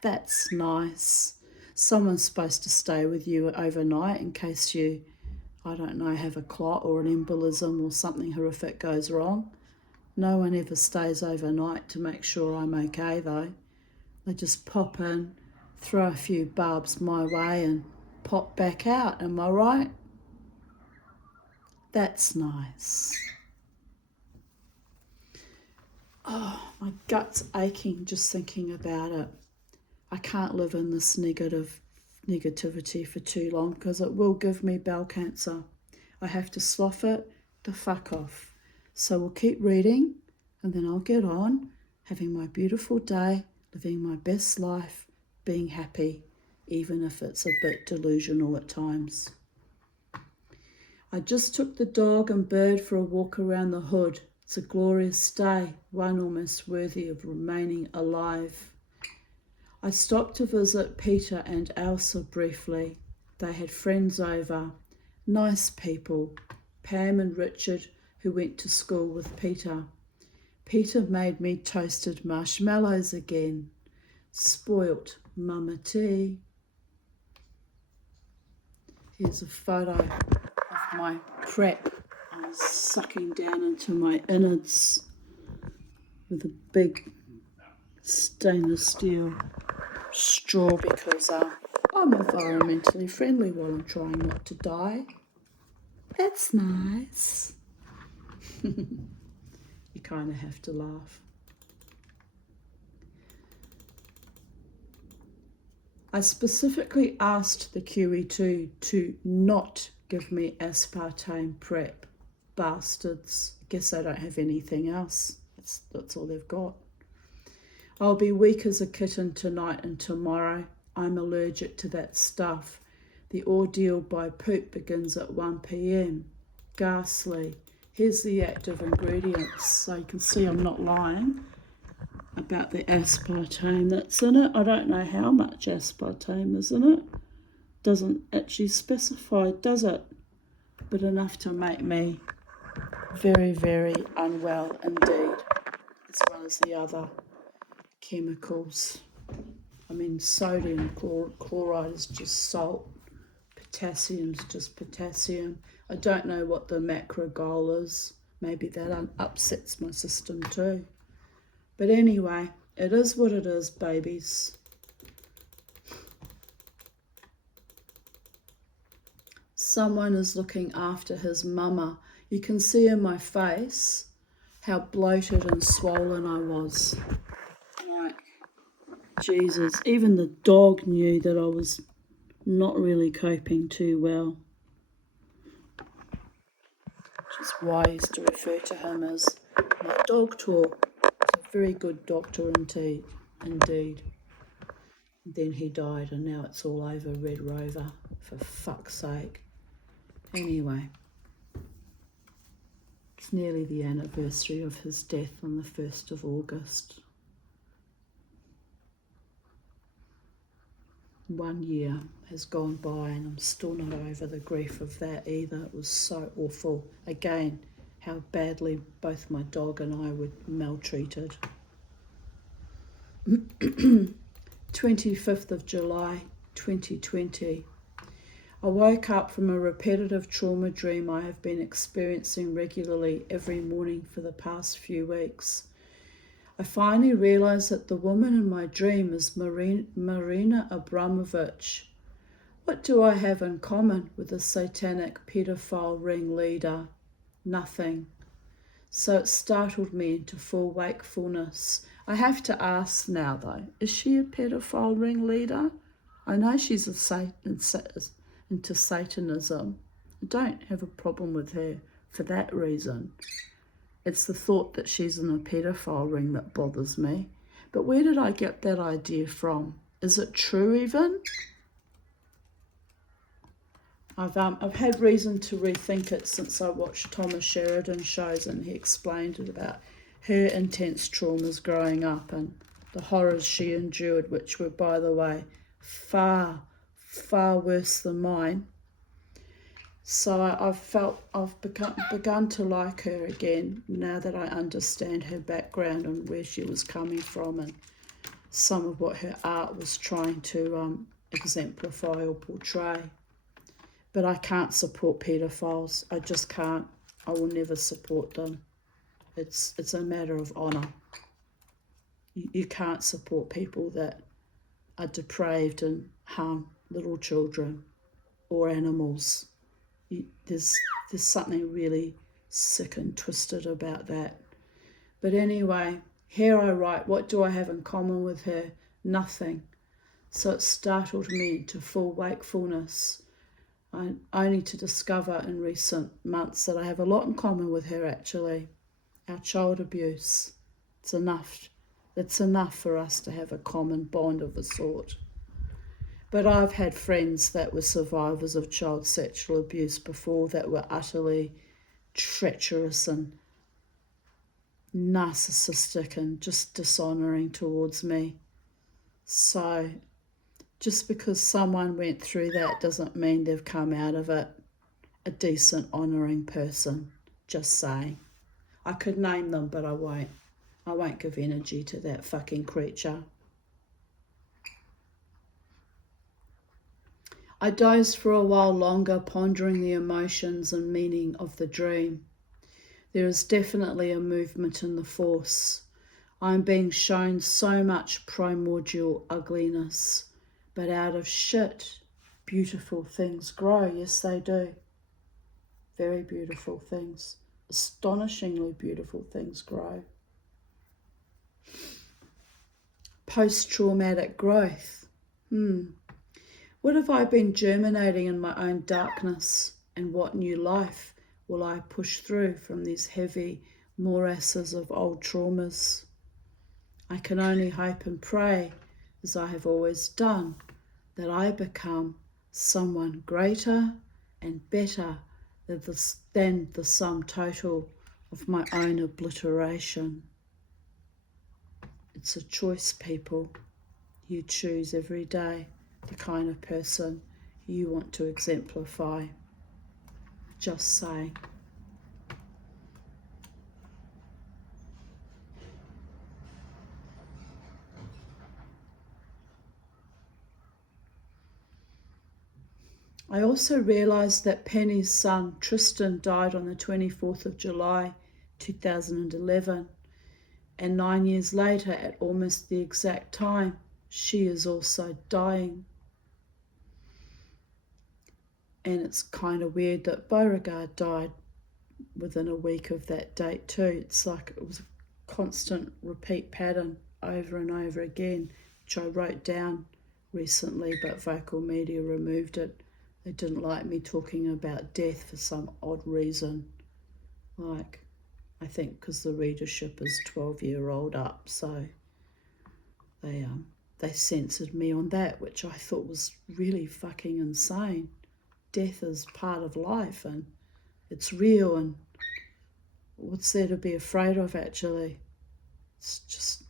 That's nice. Someone's supposed to stay with you overnight in case you, I don't know, have a clot or an embolism or something horrific goes wrong. No one ever stays overnight to make sure I'm okay though. They just pop in, throw a few barbs my way and pop back out, am I right? That's nice. Oh, my gut's aching just thinking about it. I can't live in this negativity for too long because it will give me bowel cancer. I have to slough it the fuck off. So we'll keep reading and then I'll get on, having my beautiful day, living my best life, being happy, even if it's a bit delusional at times. I just took the dog and bird for a walk around the hood. It's a glorious day, one almost worthy of remaining alive. I stopped to visit Peter and Elsa briefly. They had friends over, nice people, Pam and Richard, who went to school with Peter. Peter made me toasted marshmallows again. Spoilt Mama T. Here's a photo of my prep. I was sucking down into my innards with a big stainless steel straw because I'm environmentally friendly while I'm trying not to die. That's nice. You kind of have to laugh. I specifically asked the QE2 to not give me aspartame prep. Bastards. Guess they don't have anything else. That's all they've got. I'll be weak as a kitten tonight and tomorrow. I'm allergic to that stuff. The ordeal by poop begins at 1 p.m. Ghastly. Here's the active ingredients, so you can see I'm not lying about the aspartame that's in it. I don't know how much aspartame is in it. Doesn't actually specify, does it? But enough to make me very, very unwell indeed, as well as the other chemicals. I mean, sodium chloride is just salt. Potassium's just potassium. I don't know what the macro goal is. Maybe that upsets my system too. But anyway, it is what it is, babies. Someone is looking after his mama. You can see in my face how bloated and swollen I was. Like, Jesus, even the dog knew that I was not really coping too well. Which is why I used to refer to him as my dog talk. A very good doctor indeed. Then he died and now it's all over Red Rover, for fuck's sake. Anyway, it's nearly the anniversary of his death on the 1st of August. 1 year has gone by and I'm still not over the grief of that either. It was so awful. Again, how badly both my dog and I were maltreated. 25th of July, 2020. I woke up from a repetitive trauma dream I have been experiencing regularly every morning for the past few weeks. I finally realized that the woman in my dream is Marina Abramovich. What do I have in common with the satanic pedophile ringleader? Nothing. So it startled me into full wakefulness. I have to ask now though, is she a pedophile ringleader? I know she's into Satanism. I don't have a problem with her for that reason. It's the thought that she's in a pedophile ring that bothers me. But where did I get that idea from? Is it true even? I've had reason to rethink it since I watched Thomas Sheridan shows and he explained it about her intense traumas growing up and the horrors she endured, which were, by the way, far, far worse than mine. So I've begun to like her again now that I understand her background and where she was coming from and some of what her art was trying to exemplify or portray. But I can't support pedophiles. I just can't. I will never support them. It's a matter of honour. You can't support people that are depraved and harm little children or animals. There's something really sick and twisted about that. But anyway, here I write, what do I have in common with her? Nothing. So it startled me into full wakefulness. Only to discover in recent months that I have a lot in common with her actually. Our child abuse. It's enough for us to have a common bond of a sort. But I've had friends that were survivors of child sexual abuse before that were utterly treacherous and narcissistic and just dishonouring towards me. So just because someone went through that doesn't mean they've come out of it a decent, honouring person. Just saying. I could name them, but I won't. I won't give energy to that fucking creature. I dozed for a while longer, pondering the emotions and meaning of the dream. There is definitely a movement in the force. I am being shown so much primordial ugliness, but out of shit, beautiful things grow. Yes, they do. Very beautiful things. Astonishingly beautiful things grow. Post-traumatic growth. What have I been germinating in my own darkness And what new life will I push through from these heavy morasses of old traumas? I can only hope and pray, as I have always done, that I become someone greater and better than the sum total of my own obliteration. It's a choice, people. You choose every day the kind of person you want to exemplify. Just saying. I also realised that Penny's son Tristan died on the 24th of July 2011, and 9 years later, at almost the exact time, she is also dying. And it's kind of weird that Beauregard died within a week of that date too. It's like it was a constant repeat pattern over and over again, which I wrote down recently, but Vocal Media removed it. They didn't like me talking about death for some odd reason. Like, I think because the readership is 12-year-old up, so they censored me on that, which I thought was really fucking insane. Death is part of life and it's real, and what's there to be afraid of actually? It's just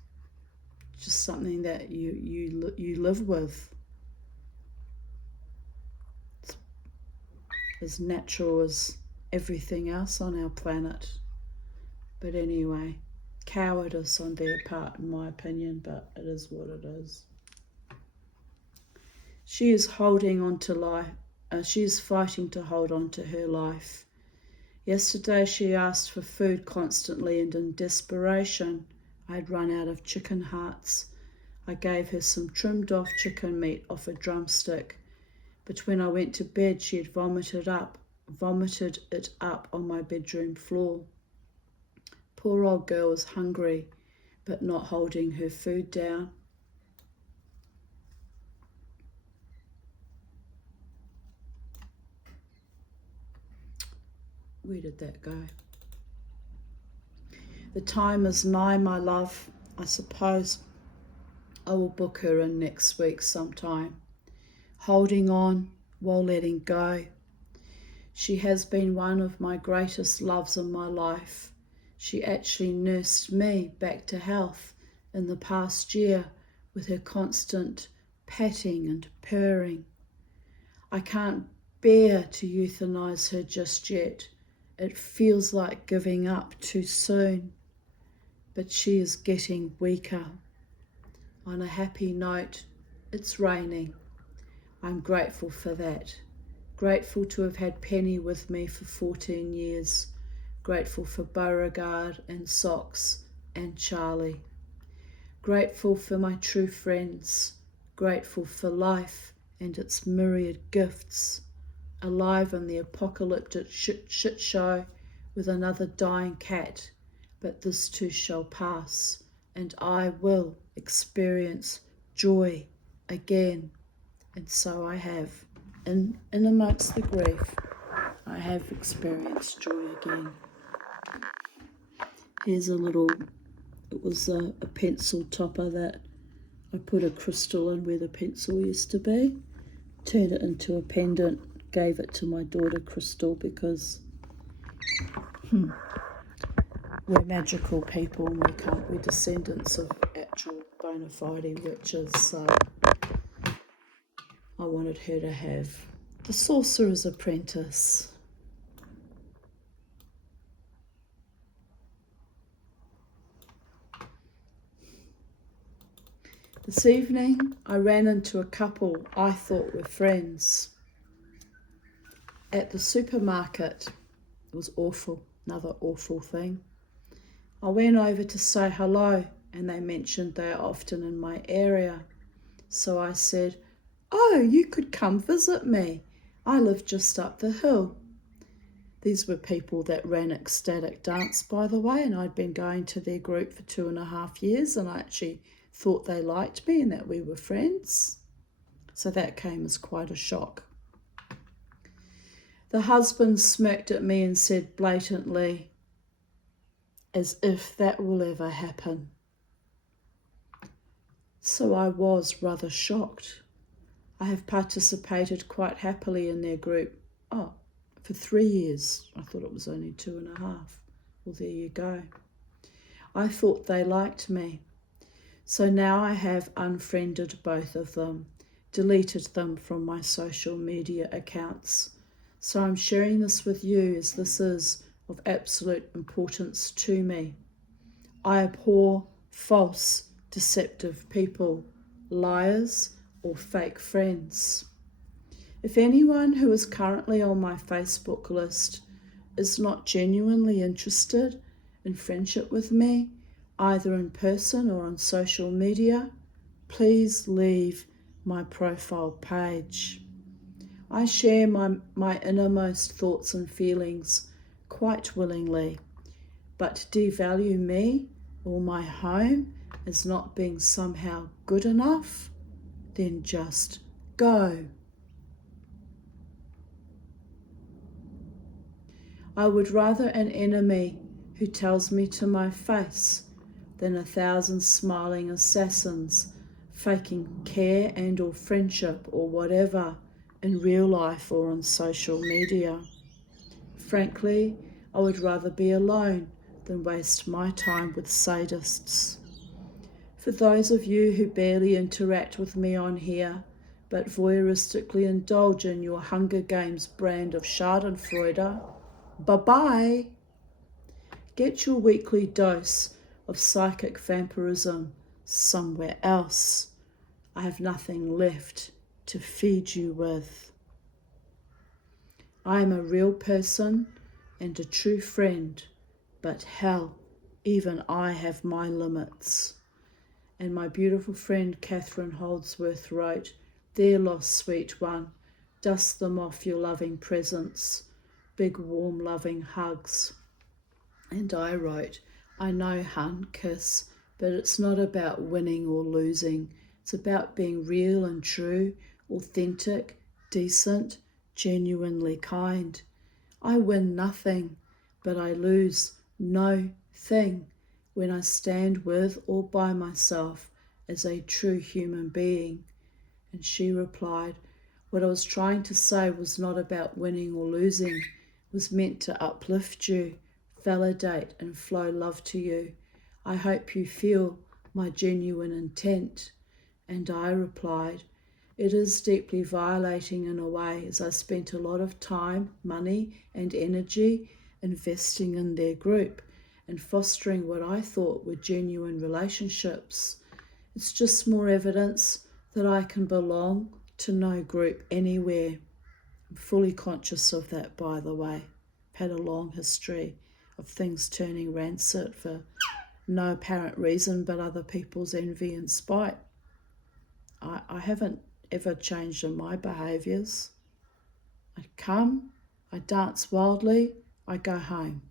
something that you live with. It's as natural as everything else on our planet. But anyway, cowardice on their part in my opinion, but it is what it is. She is holding on to life. She is fighting to hold on to her life. Yesterday she asked for food constantly, and in desperation I had run out of chicken hearts. I gave her some trimmed off chicken meat off a drumstick, but when I went to bed she had vomited it up on my bedroom floor. Poor old girl was hungry, but not holding her food down. Where did that go? The time is nigh, my love. I suppose I will book her in next week sometime. Holding on while letting go. She has been one of my greatest loves in my life. She actually nursed me back to health in the past year with her constant patting and purring. I can't bear to euthanize her just yet. It feels like giving up too soon, but she is getting weaker. On a happy note, it's raining. I'm grateful for that. Grateful to have had Penny with me for 14 years. Grateful for Beauregard and Socks and Charlie. Grateful for my true friends. Grateful for life and its myriad gifts. Alive in the apocalyptic shit show with another dying cat, but this too shall pass, and I will experience joy again. And so I have. In amongst the grief, I have experienced joy again. Here's it was a pencil topper that I put a crystal in where the pencil used to be, turned it into a pendant, gave it to my daughter Crystal because we're magical people and we're descendants of actual bona fide witches, so I wanted her to have the Sorcerer's Apprentice. This evening I ran into a couple I thought were friends at the supermarket. It was awful, another awful thing. I went over to say hello and they mentioned they are often in my area. So I said, "Oh, you could come visit me. I live just up the hill." These were people that ran Ecstatic Dance, by the way, and I'd been going to their group for 2.5 years, and I actually thought they liked me and that we were friends. So that came as quite a shock. The husband smirked at me and said blatantly, as if that will ever happen. So I was rather shocked. I have participated quite happily in their group. Oh, for 3 years. I thought it was only 2.5. Well, there you go. I thought they liked me. So now I have unfriended both of them, deleted them from my social media accounts. So I'm sharing this with you as this is of absolute importance to me. I abhor false, deceptive people, liars, or fake friends. If anyone who is currently on my Facebook list is not genuinely interested in friendship with me, either in person or on social media, please leave my profile page. I share my innermost thoughts and feelings quite willingly, but devalue me or my home as not being somehow good enough, then just go. I would rather an enemy who tells me to my face than 1,000 smiling assassins faking care and or friendship or whatever in real life or on social media. Frankly, I would rather be alone than waste my time with sadists. For those of you who barely interact with me on here, but voyeuristically indulge in your Hunger Games brand of schadenfreude, bye-bye. Get your weekly dose of psychic vampirism somewhere else. I have nothing left to feed you with. I am a real person and a true friend, but hell, even I have my limits. And my beautiful friend Catherine Holdsworth wrote, "There, lost sweet one, dust them off your loving presence, big warm loving hugs." And I wrote, "I know, hun, kiss, but it's not about winning or losing. It's about being real and true, authentic, decent, genuinely kind. I win nothing, but I lose no thing when I stand with or by myself as a true human being." And she replied, "What I was trying to say was not about winning or losing. It was meant to uplift you, validate and flow love to you. I hope you feel my genuine intent." And I replied, "It is deeply violating in a way, as I spent a lot of time, money and energy investing in their group and fostering what I thought were genuine relationships. It's just more evidence that I can belong to no group anywhere." I'm fully conscious of that, by the way. I've had a long history of things turning rancid for no apparent reason but other people's envy and spite. I haven't ever changed in my behaviours. I come, I dance wildly, I go home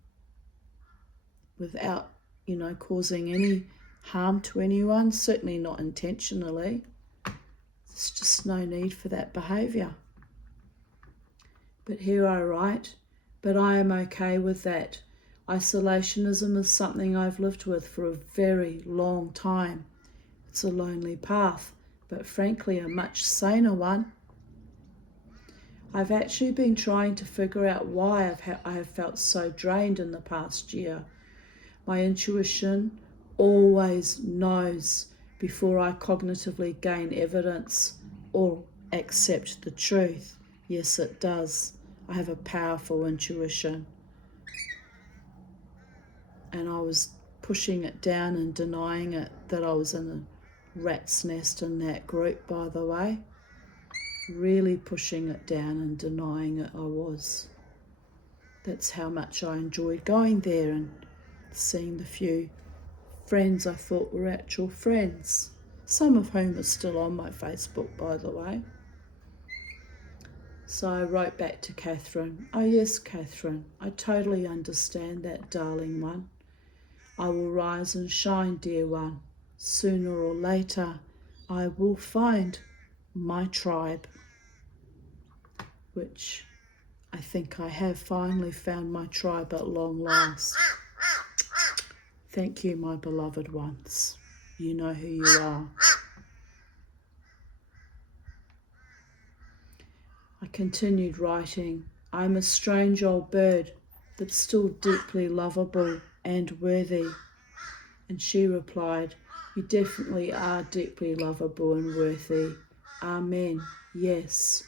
without, causing any harm to anyone, certainly not intentionally. There's just no need for that behaviour. But here I write, "But I am okay with that. Isolationism is something I've lived with for a very long time. It's a lonely path, but frankly a much saner one. I've actually been trying to figure out why I have felt so drained in the past year. My intuition always knows before I cognitively gain evidence or accept the truth. Yes, it does. I have a powerful intuition." And I was pushing it down and denying it that I was in a rat's nest in that group, by the way. Really pushing it down and denying it I was. That's how much I enjoyed going there and seeing the few friends I thought were actual friends, some of whom are still on my Facebook, by the way. So I wrote back to Catherine, "Oh yes, Catherine, I totally understand that, darling one. I will rise and shine, dear one. Sooner or later, I will find my tribe," which I think I have finally found my tribe at long last. Thank you, my beloved ones. You know who you are. I continued writing. I'm a strange old bird, but still deeply lovable and worthy. And she replied, you definitely are deeply lovable and worthy. Amen. Yes.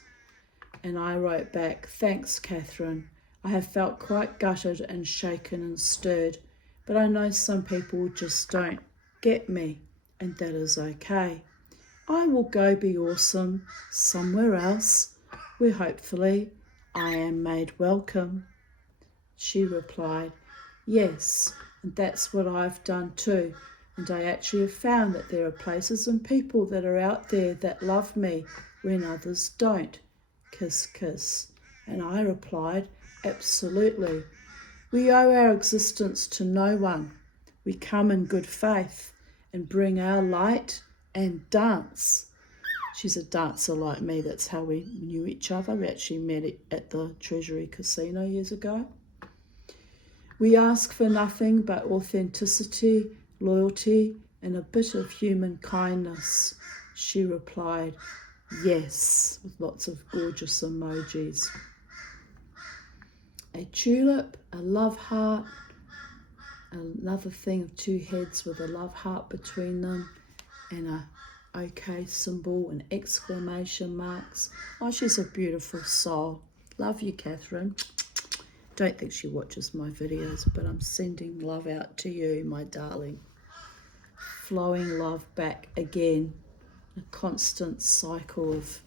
And I wrote back, thanks, Catherine. I have felt quite gutted and shaken and stirred, but I know some people just don't get me, and that is okay. I will go be awesome somewhere else, where hopefully I am made welcome. She replied, yes, and that's what I've done too. And I actually have found that there are places and people that are out there that love me when others don't. Kiss, kiss. And I replied, absolutely. We owe our existence to no one. We come in good faith and bring our light and dance. She's a dancer like me. That's how we knew each other. We actually met at the Treasury Casino years ago. We ask for nothing but authenticity, loyalty, and a bit of human kindness. She replied, yes, with lots of gorgeous emojis. A tulip, a love heart, another thing of two heads with a love heart between them, and a okay symbol and exclamation marks. Oh, she's a beautiful soul. Love you, Catherine. Don't think she watches my videos, but I'm sending love out to you, my darling. Flowing love back again. A constant cycle of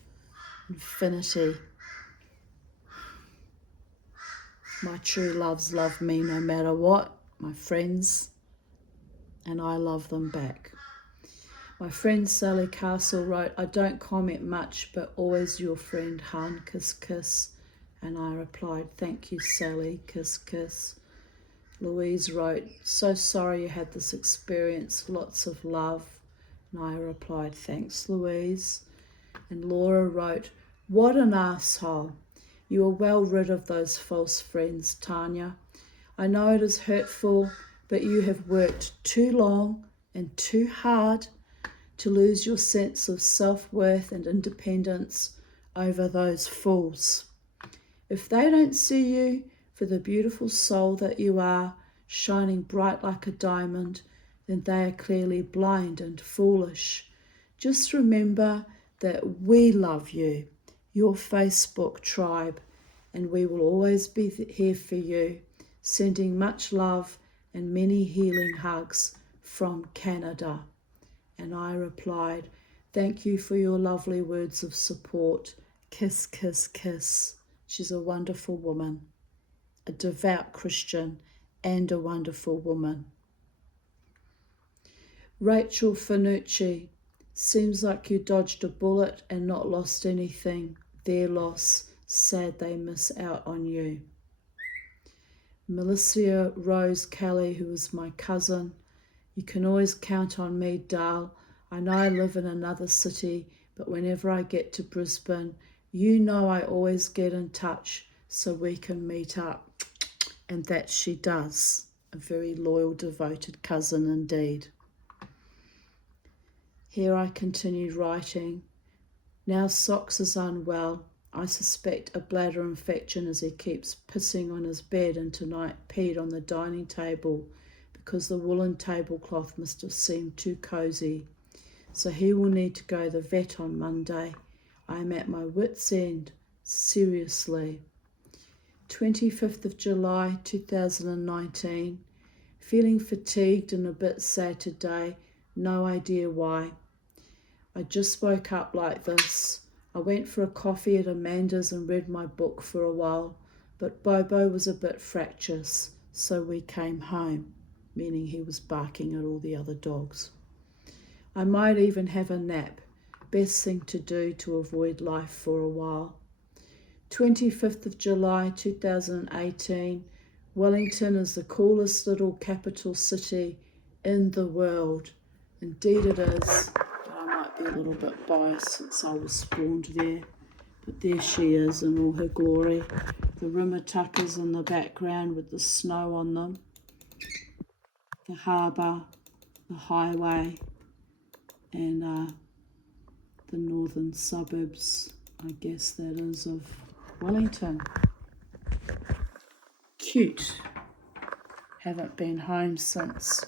infinity. My true loves love me no matter what, my friends, and I love them back. My friend Sally Castle wrote, I don't comment much, but always your friend, hun, kiss, kiss. And I replied, thank you, Sally, kiss, kiss. Louise wrote, so sorry you had this experience, lots of love. And I replied, thanks, Louise. And Laura wrote, what an asshole. You are well rid of those false friends, Tanya. I know it is hurtful, but you have worked too long and too hard to lose your sense of self-worth and independence over those fools. If they don't see you for the beautiful soul that you are, shining bright like a diamond, then they are clearly blind and foolish. Just remember that we love you, your Facebook tribe, and we will always be here for you, sending much love and many healing hugs from Canada. And I replied, thank you for your lovely words of support. Kiss, kiss, kiss. She's a wonderful woman, a devout Christian and a wonderful woman. Rachel Finucci, seems like you dodged a bullet and not lost anything. Their loss, sad they miss out on you. Melissa Rose Kelly, who is my cousin, you can always count on me, Dal. I know I live in another city, but whenever I get to Brisbane, you know I always get in touch so we can meet up. And that she does. A very loyal, devoted cousin indeed. Here I continued writing. Now Socks is unwell. I suspect a bladder infection as he keeps pissing on his bed, and tonight peed on the dining table because the woolen tablecloth must have seemed too cosy. So he will need to go to the vet on Monday. I am at my wit's end, seriously. 25th of July 2019. Feeling fatigued and a bit sad today, no idea why. I just woke up like this. I went for a coffee at Amanda's and read my book for a while, but Bobo was a bit fractious, so we came home, meaning he was barking at all the other dogs. I might even have a nap, best thing to do to avoid life for a while. 25th of July 2018, Wellington is the coolest little capital city in the world. Indeed it is, but I might be a little bit biased since I was spawned there. But there she is in all her glory, The Rimatuckers in the background with the snow on them. The harbour, the highway, and the northern suburbs, I guess that is, of Wellington. Cute. Haven't been home since